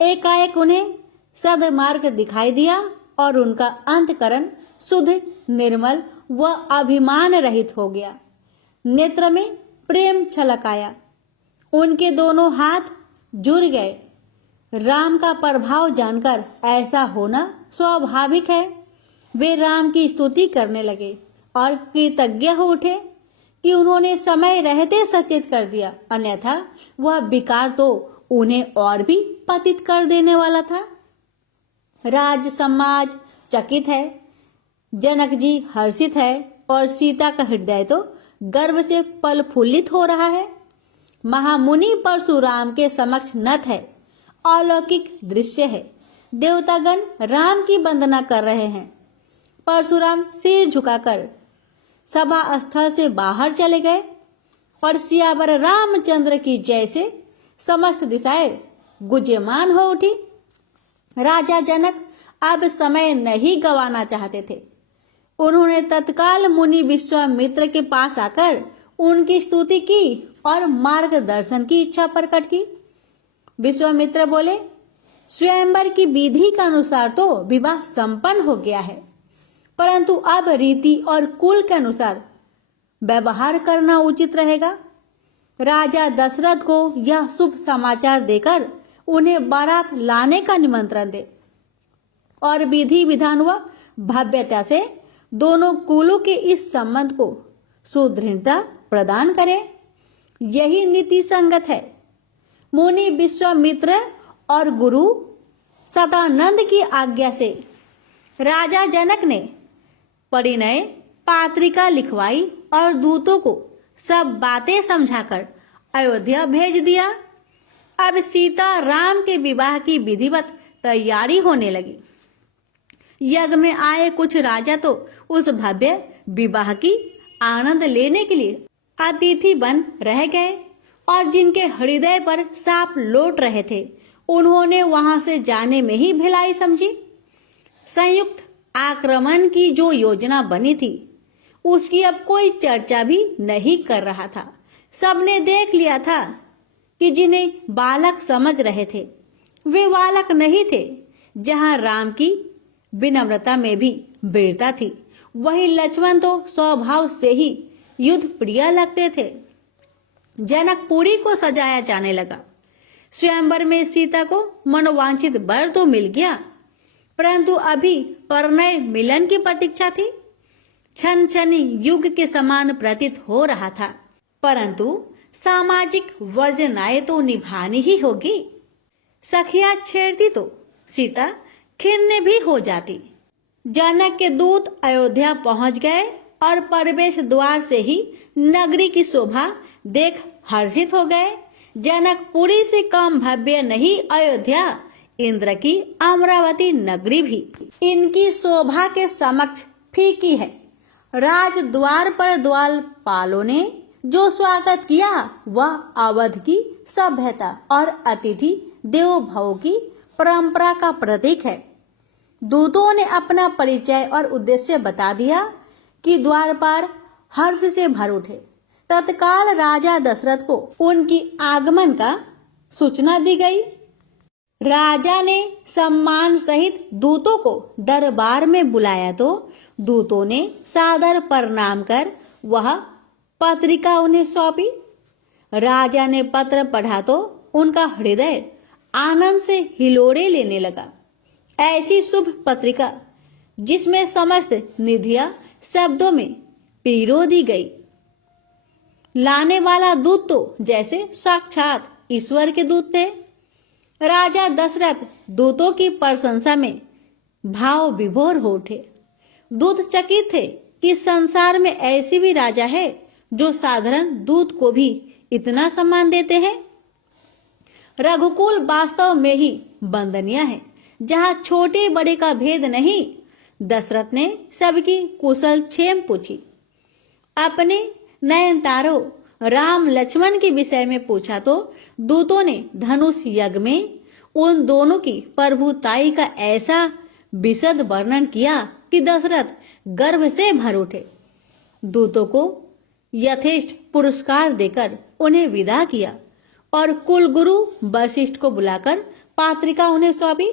एकाएक उन्हें सद्मार्ग दिखाई दिया और उनका अंतकरण शुद्ध, निर्मल व अभिमान रहित हो गया। नेत्र में प्रेम छलकाया। उनके दोनों हाथ जुड़ गए। राम का प्रभाव जानकर ऐसा होना स्वाभाविक है। वे राम की स्तुति करने लगे और कृतज्ञ हो उठे कि उन्होंने समय रहते सचेत कर दिया, अन्यथा वह विकार तो उन्हें और भी पतित कर देने वाला था। राज समाज चकित है। जनक जी हर्षित है और सीता का हृदय तो गर्व से प्रफुल्लित हो रहा है। महामुनि परशुराम के समक्ष नत है। अलौकिक दृश्य है। देवतागण राम की वंदना कर रहे हैं। परशुराम सिर झुकाकर सभा स्थल से बाहर चले गए और सियावर रामचंद्र की जय से समस्त दिशाएं गुंजयमान हो उठी। राजा जनक अब समय नहीं गंवाना चाहते थे। उन्होंने तत्काल मुनि विश्वामित्र के पास आकर उनकी स्तुति की और मार्गदर्शन की इच्छा प्रकट की। विश्वामित्र बोले, स्वयंवर की विधि के अनुसार तो विवाह संपन्न हो गया है, परंतु अब रीति और कुल के अनुसार व्यवहार करना उचित रहेगा। राजा दशरथ को यह शुभ समाचार देकर उन्हें बारात लाने का निमंत्रण दे और विधि विधान व भव्यता से दोनों कुलों के इस संबंध को सुदृढ़ता प्रदान करे। यही नीति संगत है। मुनि विश्वामित्र और गुरु सदानंद की आज्ञा से राजा जनक ने परिणय पत्रिका लिखवाई और दूतों को सब बातें समझाकर अयोध्या भेज दिया। अब सीता राम के विवाह की विधिवत तैयारी होने लगी। यज्ञ में आए कुछ राजा तो उस भव्य विवाह की आनंद लेने के लिए अतिथि बन रह गए और जिनके हृदय पर सांप लौट रहे थे उन्होंने वहां से जाने में ही भलाई समझी। संयुक्त आक्रमण की जो योजना बनी थी उसकी अब कोई चर्चा भी नहीं कर रहा था। सबने देख लिया था कि जिन्हें बालक समझ रहे थे वे बालक नहीं थे। जहां राम की विनम्रता में भी वीरता थी, वहीं लक्ष्मण तो स्वभाव से ही युद्ध प्रिय लगते थे। जनकपुरी को सजाया जाने लगा। स्वयंवर में सीता को मनोवांछित वर तो मिल गया, परंतु अभी परिणय मिलन की प्रतीक्षा थी। क्षण क्षण युग के समान प्रतीत हो रहा था, परंतु सामाजिक वर्जनाएं तो निभानी ही होगी। सखिया छेड़ती तो सीता खिन्न भी हो जाती। जनक के दूत अयोध्या पहुंच गए और प्रवेश द्वार से ही नगरी की शोभा देख हर्षित हो गए। जनकपुरी से कम भव्य नहीं अयोध्या, इंद्र की अमरावती नगरी भी इनकी शोभा के समक्ष फीकी है। राज द्वार पर द्वारपालों ने जो स्वागत किया वह अवध की सभ्यता और अतिथि देवो भव की परंपरा का प्रतीक है। दूतों ने अपना परिचय और उद्देश्य बता दिया कि द्वारपाल हर्ष से भर उठे। तत्काल राजा दशरथ को उनकी आगमन का सूचना दी गई। राजा ने सम्मान सहित दूतों को दरबार में बुलाया तो दूतों ने सादर प्रणाम कर वह पत्रिका उन्हें सौंपी। राजा ने पत्र पढ़ा तो उनका हृदय आनंद से हिलोरे लेने लगा। ऐसी शुभ पत्रिका जिसमें समस्त निधियां शब्दों में पिरो दी गई। लाने वाला दूत तो जैसे साक्षात ईश्वर के दूत थे। राजा दशरथ दूतों की प्रशंसा में भाव विभोर हो उठे। दूत चकित थे कि संसार में ऐसी भी राजा है जो साधारण दूत को भी इतना सम्मान देते हैं। रघुकुल वास्तव में ही वंदनीय है, जहां छोटे बड़े का भेद नहीं। दशरथ ने सबकी कुशल क्षेम पूछी। अपने नयनतारों राम लक्ष्मण के विषय में पूछा तो दूतों ने धनुष यज्ञ में उन दोनों की प्रभुताई का ऐसा विशद वर्णन किया कि दशरथ गर्व से भर उठे। दूतों को यथेष्ट पुरस्कार देकर उन्हें विदा किया और कुलगुरु वशिष्ठ को बुलाकर पत्रिका उन्हें सौंपी।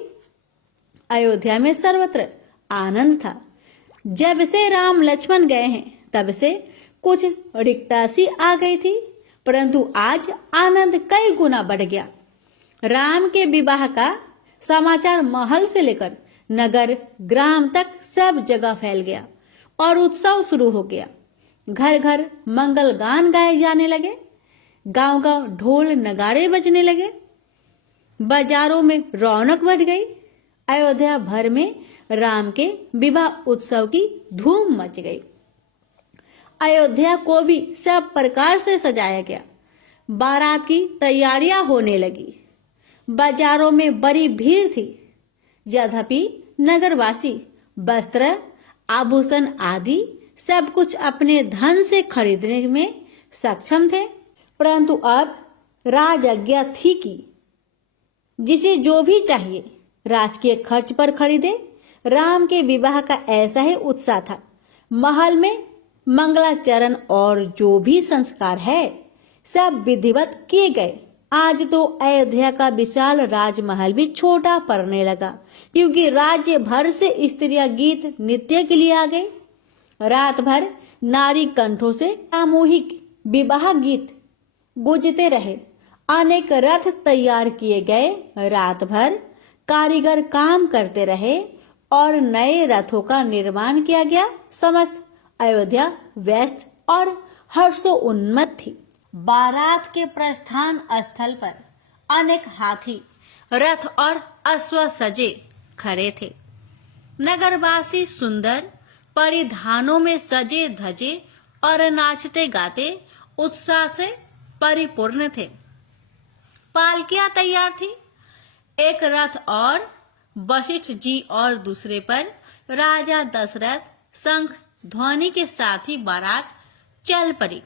अयोध्या में सर्वत्र आनंद था। जब से राम लक्ष्मण गए हैं तब से कुछ रिक्तासी आ गई थी, परंतु आज आनंद कई गुना बढ़ गया। राम के विवाह का समाचार महल से लेकर नगर ग्राम तक सब जगह फैल गया और उत्सव शुरू हो गया। घर घर मंगल गान गाए जाने लगे। गांव गांव ढोल नगारे बजने लगे। बाजारों में रौनक बढ़ गई। अयोध्या भर में राम के विवाह उत्सव की धूम मच गई। अयोध्या को भी सब प्रकार से सजाया गया। बारात की तैयारियां होने लगी। बाजारों में बड़ी भीड़ थी। यद्यपि नगरवासी वस्त्र, आभूषण आदि सब कुछ अपने धन से खरीदने में सक्षम थे, परंतु अब राजआज्ञा थी कि जिसे जो भी चाहिए राजकीय खर्च पर खरीदे। राम के विवाह का ऐसा ही उत्साह था। महल में मंगलाचरण और जो भी संस्कार है सब विधिवत किए गए। आज तो अयोध्या का विशाल राजमहल भी छोटा पड़ने लगा, क्योंकि राज्य भर से स्त्रियां गीत नृत्य के लिए आ गई। रात भर नारी कंठों से सामूहिक विवाह गीत गूंजते रहे। अनेक रथ तैयार किए गए। रात भर कारीगर काम करते रहे और नए रथों का निर्माण किया गया। समस्त अयोध्या व्यस्त और हर्षोन्मत्त थी। बारात के प्रस्थान स्थल पर अनेक हाथी, रथ और अश्व सजे खड़े थे। नगरवासी सुंदर परिधानों में सजे धजे और नाचते गाते उत्साह से परिपूर्ण थे। पालकियां तैयार थी। एक रथ और वशिष्ठ जी और दूसरे पर राजा दशरथ शंख ध्वनि के साथ ही बारात चल पड़ी।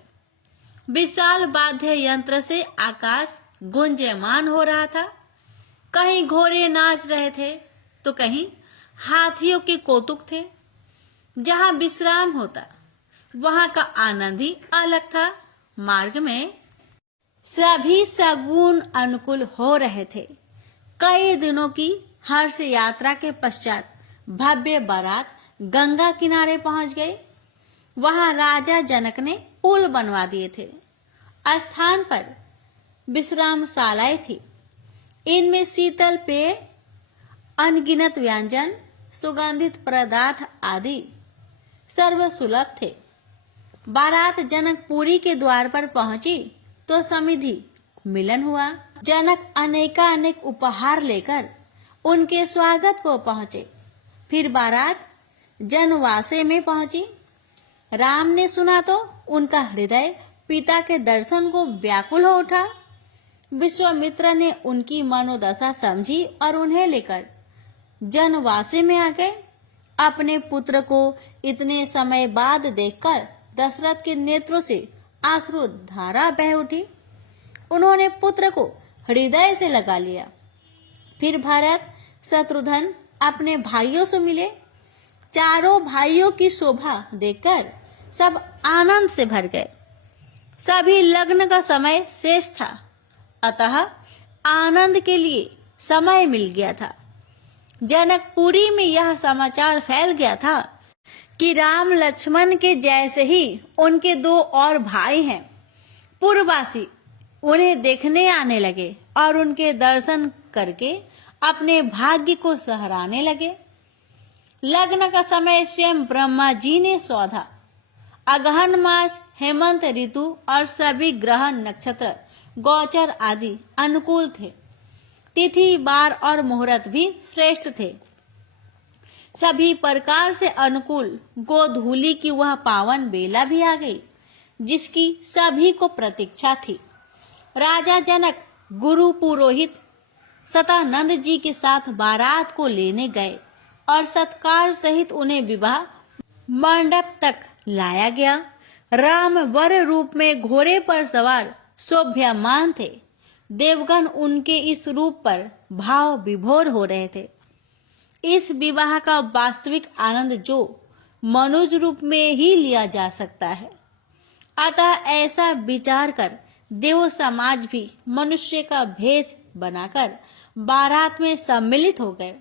विशाल वाद्य यंत्र से आकाश गुंजयमान हो रहा था। कहीं घोड़े नाच रहे थे तो कहीं हाथियों के कौतुक थे। जहां विश्राम होता वहां का आनंद ही अलग था। मार्ग में सभी सगुन अनुकूल हो रहे थे। कई दिनों की हर्ष यात्रा के पश्चात भव्य बारात गंगा किनारे पहुंच गई। वहां राजा जनक ने पुल बनवा दिए थे। स्थान पर विश्रामशालाएं थी। इनमें शीतल पेय, अनगिनत व्यंजन, सुगंधित पदार्थ आदि सर्वसुलभ थे। बारात जनकपुरी के द्वार पर पहुंची तो समृद्धि मिलन हुआ। जनक अनेक उपहार लेकर उनके स्वागत को पहुंचे। फिर बारात जनवासे में पहुंची। राम ने सुना तो उनका हृदय पिता के दर्शन को व्याकुल हो उठा। विश्वामित्र ने उनकी मनोदशा समझी और उन्हें लेकर जनवासे में आ गए। अपने पुत्र को इतने समय बाद देखकर दशरथ के नेत्रों से आंसू धारा बह उठी। उन्होंने पुत्र को हृदय से लगा लिया। फिर भरत, शत्रुघ्न अपने भाइयों से मिले। चारों भाइयों की शोभा देखकर सब आनंद से भर गए। सभी लग्न का समय शेष था, अतः आनंद के लिए समय मिल गया था। जनकपुरी में यह समाचार फैल गया था कि राम लक्ष्मण के जैसे ही उनके दो और भाई हैं। पूर्ववासी उन्हें देखने आने लगे और उनके दर्शन करके अपने भाग्य को सहराने लगे। लग्न का समय स्वयं ब्रह्मा जी ने सौधा। अगहन मास, हेमंत ऋतु और सभी ग्रह नक्षत्र, गोचर आदि अनुकूल थे। तिथि, वार और मुहूर्त भी श्रेष्ठ थे। सभी प्रकार से अनुकूल गोधूली की वह पावन बेला भी आ गई जिसकी सभी को प्रतीक्षा थी। राजा जनक गुरु पुरोहित सतानंद जी के साथ बारात को लेने गए और सत्कार सहित उन्हें विवाह मंडप तक लाया गया। राम वर रूप में घोड़े पर सवार शोभ्यमान थे। देवगण उनके इस रूप पर भाव विभोर हो रहे थे। इस विवाह का वास्तविक आनंद जो मनुष्य रूप में ही लिया जा सकता है। अतः ऐसा विचार कर देव समाज भी मनुष्य का भेष बनाकर बारात में सम्मिलित हो गए।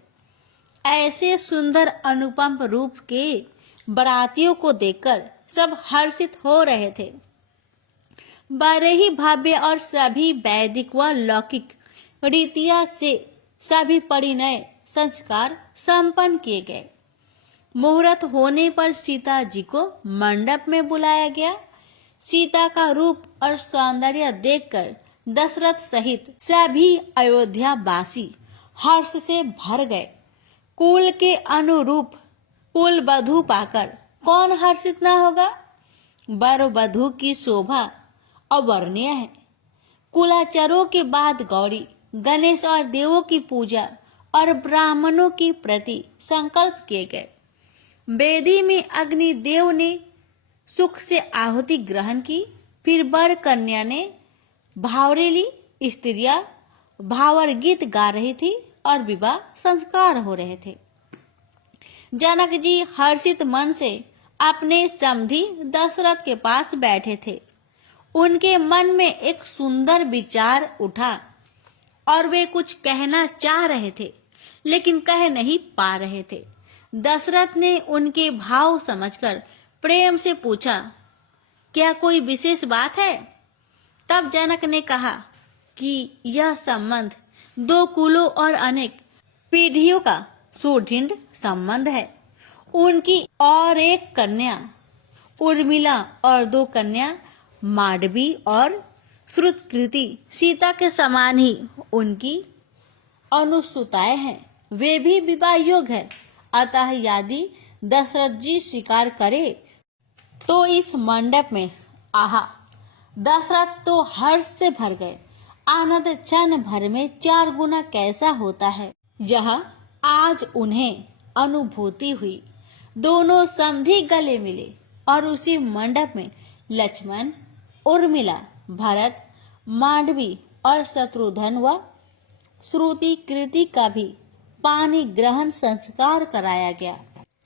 ऐसे सुंदर अनुपम रूप के बारातियों को देखकर सब हर्षित हो रहे थे। बड़े ही भव्य और सभी वैदिक व लौकिक रीतियां से सभी परिणय संस्कार संपन्न किए गए। मुहूर्त होने पर सीता जी को मंडप में बुलाया गया। सीता का रूप और सौंदर्य देखकर दशरथ सहित सभी अयोध्या वासी हर्ष से भर गए। कुल के अनुरूप कुल वधू पाकर कौन हर्षित न होगा। वर वधू की शोभा अवर्णीय है। कुलाचारों के बाद गौरी गणेश और देवों की पूजा और ब्राह्मणों के प्रति संकल्प किए गए। वेदी में अग्निदेव ने सुख से आहुति ग्रहण की। फिर वर कन्या ने भावरेली स्त्रियां भावर गीत गा रही थी और विवाह संस्कार हो रहे थे। जनक जी हर्षित मन से अपने समधी दशरथ के पास बैठे थे। उनके मन में एक सुंदर विचार उठा और वे कुछ कहना चाह रहे थे, लेकिन कह नहीं पा रहे थे। दशरथ ने उनके भाव समझकर प्रेम से पूछा, क्या कोई विशेष बात है? तब जनक ने कहा कि यह संबंध दो कुलों और अनेक पीढ़ियों का सुदृढ़ संबंध है। उनकी और एक कन्या उर्मिला और दो कन्या मांडवी और श्रुतकृति सीता के समान ही उनकी अनुसुताएं हैं। वे भी विवाह योग्य है। अतः यदि दशरथ जी स्वीकार करे तो इस मंडप में आहा। दशरथ तो हर्ष से भर गए। आनंद क्षण भर में 4 गुना कैसा होता है, यह आज उन्हें अनुभूति हुई। दोनों समधी गले मिले और उसी मंडप में लक्ष्मण, उर्मिला, भरत, मांडवी और शत्रुघ्न व श्रुति कृति का भी पानी ग्रहण संस्कार कराया गया।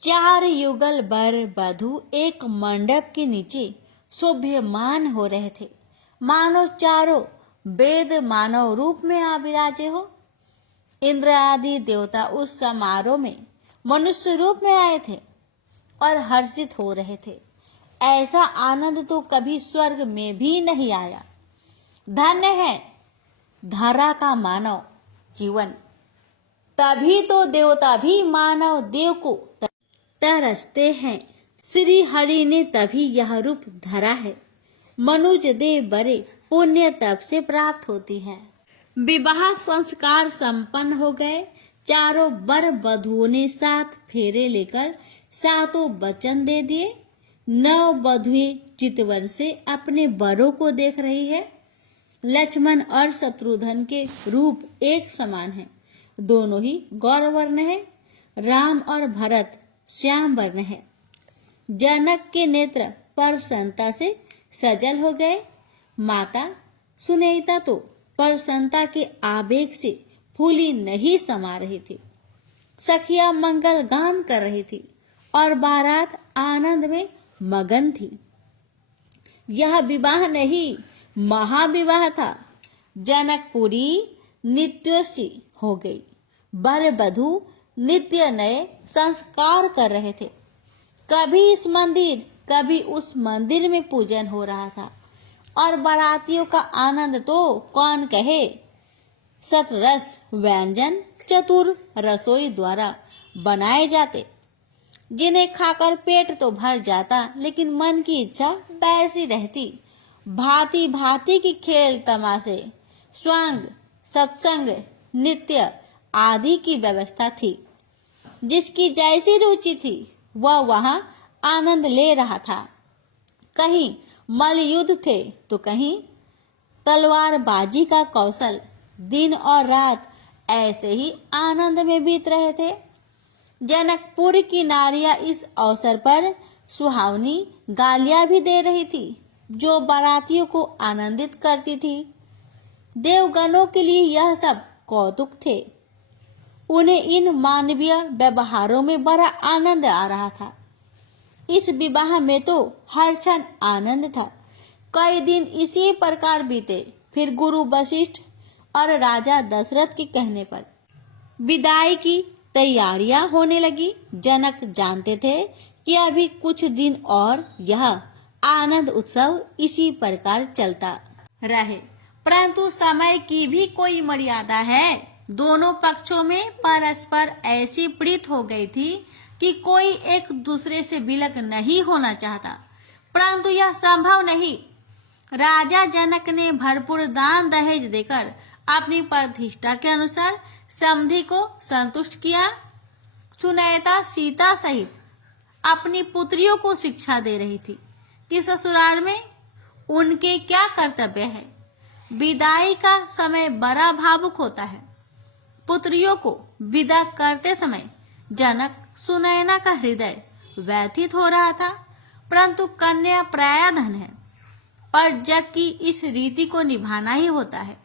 4 युगल वर वधू एक मंडप के नीचे शोभ्यमान हो रहे थे, मानो चारों वेद मानव रूप में आ विराजे हो। इंद्र आदि देवता उस समारोह में मनुष्य रूप में आए थे और हर्षित हो रहे थे। ऐसा आनंद तो कभी स्वर्ग में भी नहीं आया। धन्य है धरा का मानव जीवन। तभी तो देवता भी मानव देव को तरसते हैं। श्री हरि ने तभी यह रूप धरा है। मनुज देव बड़े पुण्य तप से प्राप्त होती है। विवाह संस्कार संपन्न हो गए। चारों वर वधुओं ने 7 फेरे लेकर 7 वचन दे दिए। 9 वधुएं चितवन से अपने वरों को देख रही है। लक्ष्मण और शत्रुघ्न के रूप एक समान है। दोनों ही गौरवर्ण है। राम और भरत श्याम वर्ण है। जनक के नेत्र प्रसन्नता से सजल हो गए। माता सुनीता तो प्रसन्नता के आवेग से फूली नहीं समा रही थी। सखिया मंगल गान कर रही थी और बारात आनंद में मगन थी। यह विवाह नहीं, महाविवाह था। जनकपुरी नित्योषी हो गई। वर वधू नित्य नए संस्कार कर रहे थे। कभी इस मंदिर कभी उस मंदिर में पूजन हो रहा था और बारातियों का आनंद तो कौन कहे। सतरस व्यंजन चतुर रसोई द्वारा बनाए जाते, जिन्हें खाकर पेट तो भर जाता, लेकिन मन की इच्छा वैसी रहती। भांति भांति की खेल तमाशे, स्वांग, सत्संग, नृत्य आदि की व्यवस्था थी। जिसकी जैसी रुचि थी वह वहां आनंद ले रहा था। कहीं मल्लयुद्ध थे तो कहीं तलवारबाजी का कौशल। दिन और रात ऐसे ही आनंद में बीत रहे थे। जनकपुर की नारियां इस अवसर पर सुहावनी गालियां भी दे रही थी, जो बारातियों को आनंदित करती थी। देवगणों के लिए यह सब कौतुक थे। उन्हें इन मानवीय व्यवहारों में बड़ा आनंद आ रहा था। इस विवाह में तो हर क्षण आनंद था। कई दिन इसी प्रकार बीते। फिर गुरु वशिष्ठ और राजा दशरथ के कहने पर विदाई की तैयारियां होने लगी। जनक जानते थे कि अभी कुछ दिन और यह आनंद उत्सव इसी प्रकार चलता रहे, परंतु समय की भी कोई मर्यादा है। दोनों पक्षों में परस्पर ऐसी प्रीत हो गई थी कि कोई एक दूसरे से विलग नहीं होना चाहता, परंतु यह संभव नहीं। राजा जनक ने भरपूर दान दहेज देकर अपनी प्रतिष्ठा के अनुसार समधी को संतुष्ट किया। सुनेता सीता सहित अपनी पुत्रियों को शिक्षा दे रही थी कि ससुराल में उनके क्या कर्तव्य है। विदाई का समय बड़ा भावुक होता है। पुत्रियों को विदा करते समय जनक सुनैना का हृदय व्यथित हो रहा था, परंतु कन्या प्राय धन है और जग की इस रीति को निभाना ही होता है।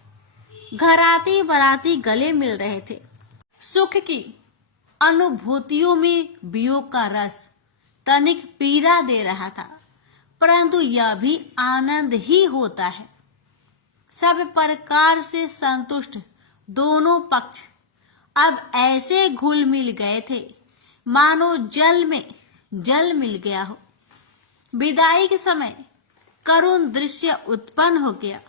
घराती बराती गले मिल रहे थे। सुख की अनुभूतियों में वियोग का रस तनिक पीड़ा दे रहा था, परंतु यह भी आनंद ही होता है। सब प्रकार से संतुष्ट दोनों पक्ष अब ऐसे घुल मिल गए थे मानो जल में जल मिल गया हो। विदाई के समय करुण दृश्य उत्पन्न हो गया।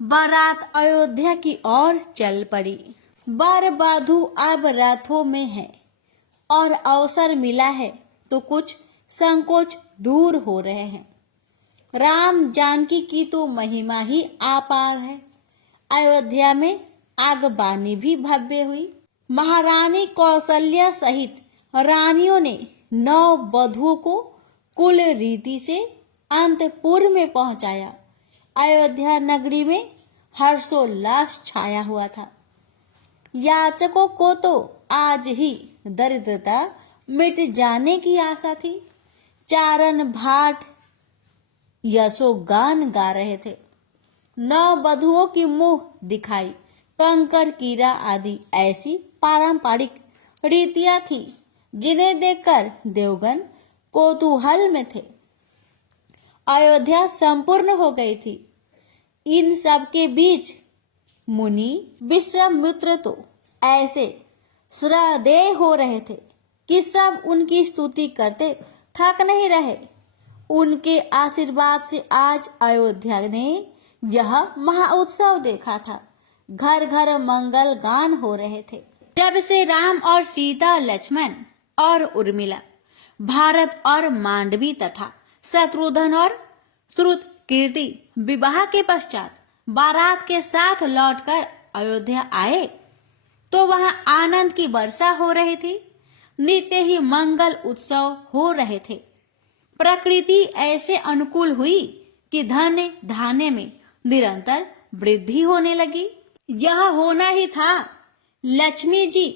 बारात अयोध्या की ओर चल पड़ी। वर वधू अब रथों में है और अवसर मिला है तो कुछ संकोच दूर हो रहे हैं। राम जानकी की तो महिमा ही अपार है। अयोध्या में आगबानी भी भव्य हुई। महारानी कौशल्या सहित रानियों ने 9 वधुओं को कुल रीति से अंतपुर में पहुंचाया। अयोध्या नगरी में हर्षोल्लास छाया हुआ था। याचकों को तो आज ही दरिद्रता मिट जाने की आशा थी। चारण भाट यशोगान गा रहे थे। 9 वधुओं की मुंह दिखाई, कंकर कीरा आदि ऐसी पारंपरिक रीतियां थी जिन्हें देखकर देवगण कौतूहल में थे। अयोध्या संपूर्ण हो गई थी। इन सब के बीच मुनि विश्वामित्र तो ऐसे श्रद्धेय हो रहे थे कि सब उनकी स्तुति करते थक नहीं रहे। उनके आशीर्वाद से आज अयोध्या ने यह महाउत्सव देखा था। घर घर मंगल गान हो रहे थे। जब से राम और सीता, लक्ष्मण और उर्मिला, भारत और मांडवी तथा शत्रुघ्न और श्रुत कीर्ति विवाह के पश्चात बारात के साथ लौटकर अयोध्या आए तो वहां आनंद की वर्षा हो रही थी। नित्य ही मंगल उत्सव हो रहे थे। प्रकृति ऐसे अनुकूल हुई कि धन धान्य में निरंतर वृद्धि होने लगी। यह होना ही था। लक्ष्मी जी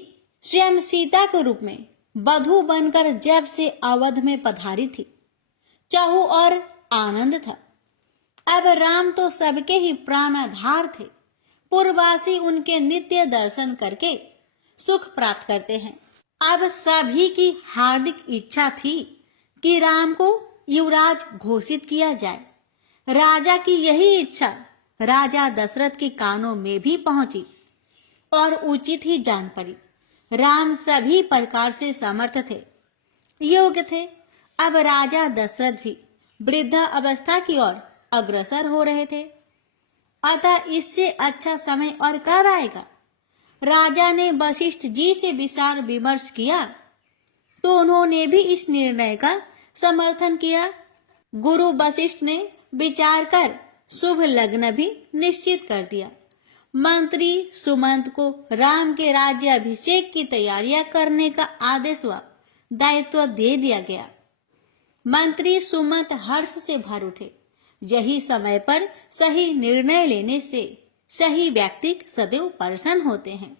स्वयं सीता के रूप में वधू बनकर जब से अवध में पधारी थी, चाहू और आनंद था। अब राम तो सबके ही प्राणाधार थे। पूर्ववासी उनके नित्य दर्शन करके सुख प्राप्त करते हैं। अब सभी की हार्दिक इच्छा थी कि राम को युवराज घोषित किया जाए। राजा की यही इच्छा राजा दशरथ के कानों में भी पहुंची और उचित ही जान पड़ी। राम सभी प्रकार से समर्थ थे, योग्य थे। अब राजा दशरथ भी वृद्ध अवस्था की ओर अग्रसर हो रहे थे। अतः इससे अच्छा समय और कब आएगा। राजा ने वशिष्ठ जी से विचार विमर्श किया तो उन्होंने भी इस निर्णय का समर्थन किया। गुरु वशिष्ठ ने विचार कर शुभ लग्न भी निश्चित कर दिया। मंत्री सुमंत को राम के राज्याभिषेक की तैयारियां करने का आदेश व दायित्व दे दिया गया। मंत्री सुमंत हर्ष से भर उठे। यही समय पर सही निर्णय लेने से सही व्यक्ति सदैव प्रसन्न होते हैं।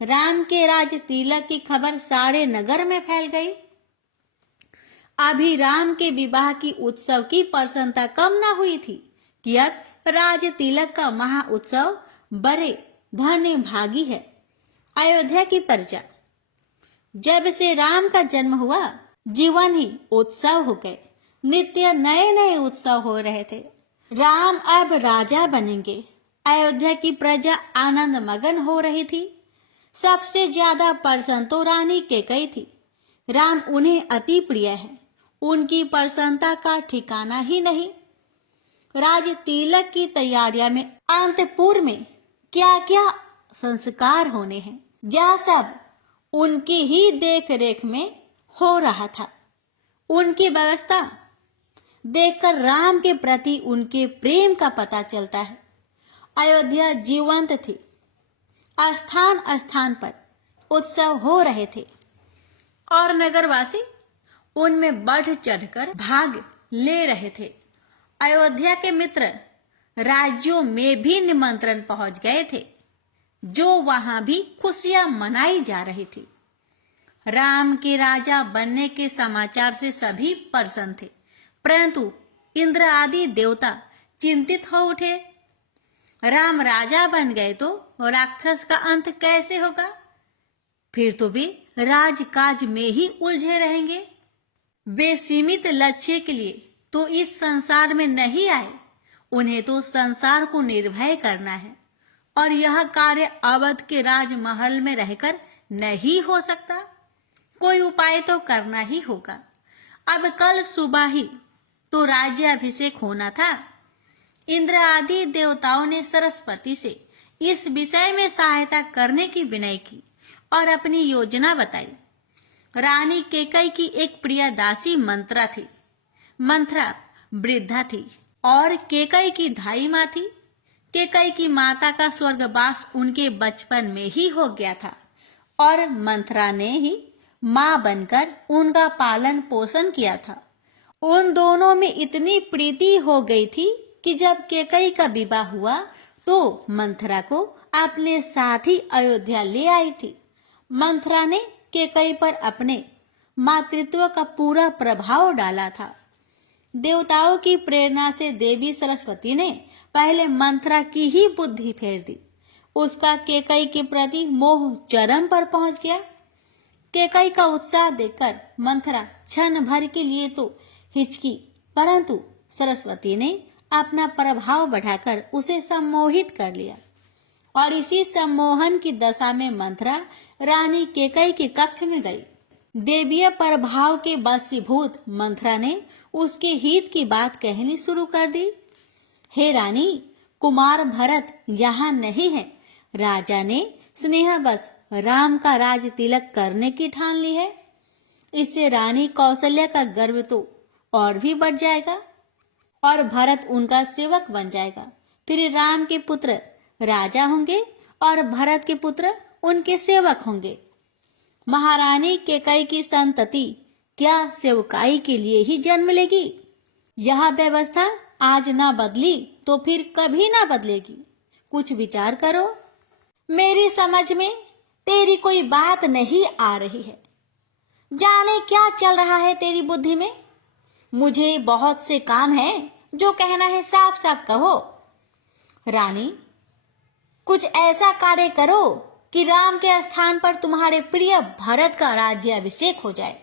राम के राज तिलक की खबर सारे नगर में फैल गई। अभी राम के विवाह की उत्सव की प्रसन्नता कम न हुई थी कि अब राज तिलक का महा उत्सव बड़े धन्य भागी है। अयोध्या की प्रजा, जब से राम का जन्म हुआ जीवन ही उत्सव हो गए। नित्य नए नए उत्सव हो रहे थे। राम अब राजा बनेंगे। अयोध्या की प्रजा आनंद मगन हो रही थी। सबसे ज्यादा प्रसन्न तो रानी कैकेयी थी। राम उन्हें अति प्रिय है। उनकी प्रसन्नता का ठिकाना ही नहीं। राज तिलक की तैयारियां में अंतपुर में क्या क्या संस्कार होने हैं, यह सब उनकी ही देख रेख में हो रहा था। उनकी व्यवस्था देखकर राम के प्रति उनके प्रेम का पता चलता है। अयोध्या जीवंत थी। स्थान स्थान पर उत्सव हो रहे थे। और नगरवासी उनमें बढ़ चढ़कर भाग ले रहे थे। अयोध्या के मित्र राज्यों में भी निमंत्रण पहुंच गए थे, जो वहां भी खुशियां मनाई जा रही थी। राम के राजा बनने के समाचार से सभी प्रसन्न थे, परंतु इंद्र आदि देवता चिंतित हो उठे। राम राजा बन गए तो राक्षस का अंत कैसे होगा? फिर तो वे राजकाज में ही उलझे रहेंगे। वे सीमित लक्ष्य के लिए तो इस संसार में नहीं आए, उन्हें तो संसार को निर्भय करना है, और यह कार्य अवध के राजमहल में रहकर नहीं हो सकता। कोई उपाय तो करना ही होगा। अब कल सुबह ही तो राज्याभिषेक होना था। इंद्र आदि देवताओं ने सरस्वती से इस विषय में सहायता करने की विनय की और अपनी योजना बताई। रानी केकई की एक प्रिय दासी मंत्रा थी। मंत्रा वृद्धा थी और केकई की धाई माँ थी। केकई की माता का स्वर्गवास उनके बचपन में ही हो गया था और मंत्रा ने ही माँ बनकर उनका पालन पोषण किया था। उन दोनों में इतनी प्रीति हो गई थी कि जब केकई का विवाह हुआ तो मंथरा को अपने साथ ही अयोध्या ले आई थी। मंथरा ने केकई पर अपने मातृत्व का पूरा प्रभाव डाला था। देवताओं की प्रेरणा से देवी सरस्वती ने पहले मंथरा की ही बुद्धि फेर दी। उसका केकई के प्रति मोह चरम पर पहुंच गया। केकई का उत्साह देखकर मंथरा क्षण भर के लिए तो हिचकी, परंतु सरस्वती ने अपना प्रभाव बढ़ाकर उसे सम्मोहित कर लिया और इसी सम्मोहन की दशा में मंथरा रानी केकई के कक्ष में गई। देवीय प्रभाव के वशीभूत मंथरा ने उसके हित की बात कहनी शुरू कर दी। हे रानी, कुमार भरत यहाँ नहीं है। राजा ने स्नेहवश राम का राज तिलक करने की ठान ली है। इससे रानी कौशल्या का गर्व तो और भी बढ़ जाएगा और भरत उनका सेवक बन जाएगा। फिर राम के पुत्र राजा होंगे और भरत के पुत्र उनके सेवक होंगे। महारानी केकई की संतति क्या सेवकाई के लिए ही जन्म लेगी? यह व्यवस्था आज ना बदली तो फिर कभी ना बदलेगी। कुछ विचार करो। मेरी समझ में तेरी कोई बात नहीं आ रही है। जाने क्या चल रहा है तेरी बुद्धि में। मुझे बहुत से काम है, जो कहना है साफ साफ कहो। रानी, कुछ ऐसा कार्य करो कि राम के स्थान पर तुम्हारे प्रिय भरत का राज्याभिषेक हो जाए।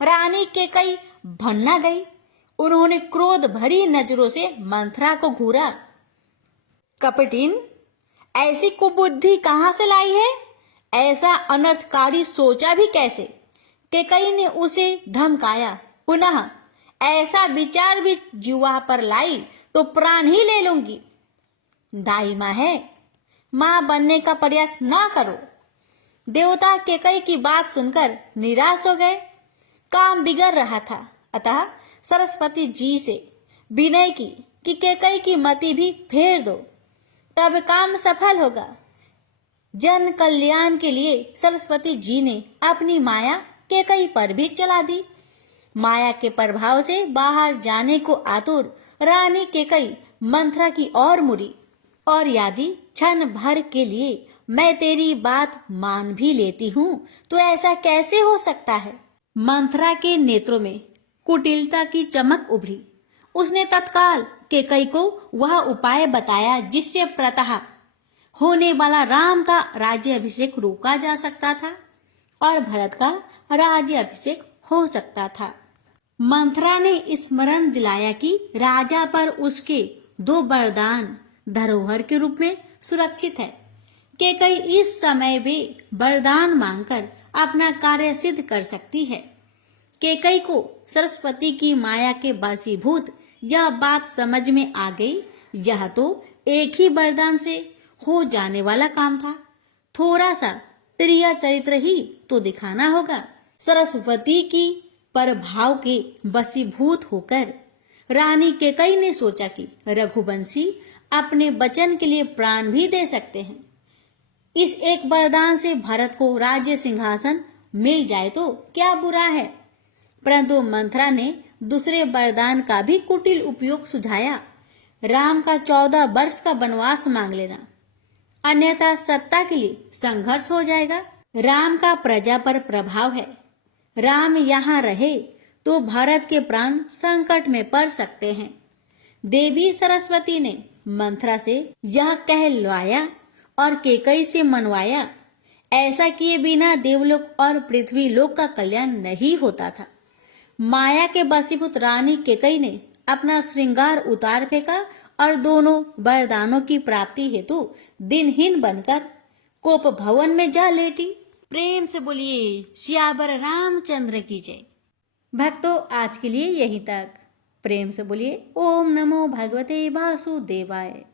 रानी केकई भन्ना गई। उन्होंने क्रोध भरी नजरों से मंथरा को घूरा। कपटिन, ऐसी कुबुद्धि कहाँ से लाई है? ऐसा अनर्थकारी सोचा भी कैसे? केकई ने उसे धमकाया। पुनः ऐसा विचार भी जुआ पर लाई तो प्राण ही ले लूंगी। दाई माँ है, माँ बनने का प्रयास ना करो। देवता केकई की बात सुनकर निराश हो गए। काम बिगड़ रहा था, अतः सरस्वती जी से विनय की कि केकई की मति भी फेर दो, तब काम सफल होगा। जन कल्याण के लिए सरस्वती जी ने अपनी माया केकई पर भी चला दी। माया के प्रभाव से बाहर जाने को आतुर रानी केकई मंथरा की ओर मुड़ी और यदि क्षण भर के लिए मैं तेरी बात मान भी लेती हूँ तो ऐसा कैसे हो सकता है? मंथरा के नेत्रों में कुटिलता की चमक उभरी। उसने तत्काल केकई को वह उपाय बताया जिससे प्रातः होने वाला राम का राज्याभिषेक रोका जा सकता था और भरत का राज्याभिषेक हो सकता था। मंथरा ने स्मरण दिलाया कि राजा पर उसके 2 वरदान धरोहर के रूप में सुरक्षित है। केकई इस समय वे वरदान मांगकर अपना कार्य सिद्ध कर सकती है। केकई को सरस्वती की माया के वशीभूत यह बात समझ में आ गई। यह तो एक ही वरदान से हो जाने वाला काम था। थोड़ा सा त्रिया चरित्र ही तो दिखाना होगा। सरस्वती की प्रभाव के वशीभूत होकर रानी केकई ने सोचा कि रघुवंशी अपने वचन के लिए प्राण भी दे सकते हैं। इस एक वरदान से भरत को राज्य सिंहासन मिल जाए तो क्या बुरा है। परंतु मंथरा ने दूसरे वरदान का भी कुटिल उपयोग सुझाया, राम का 14 वर्ष का वनवास मांग लेना, अन्यथा सत्ता के लिए संघर्ष हो जाएगा। राम का प्रजा पर प्रभाव है, राम यहाँ रहे तो भारत के प्राण संकट में पड़ सकते हैं। देवी सरस्वती ने मंथरा से यह कहलवाया और केकई से मनवाया। ऐसा किए बिना देवलोक और पृथ्वी लोक का कल्याण नहीं होता था। माया के वशीभूत रानी केकई ने अपना श्रृंगार उतार फेंका और दोनों वरदानों की प्राप्ति हेतु दिनहीन बनकर कोप भवन में जा लेटी। प्रेम से बोलिए सियावर रामचंद्र की जय। भक्तों, आज के लिए यहीं तक। प्रेम से बोलिए ओम नमो भगवते वासुदेवाय।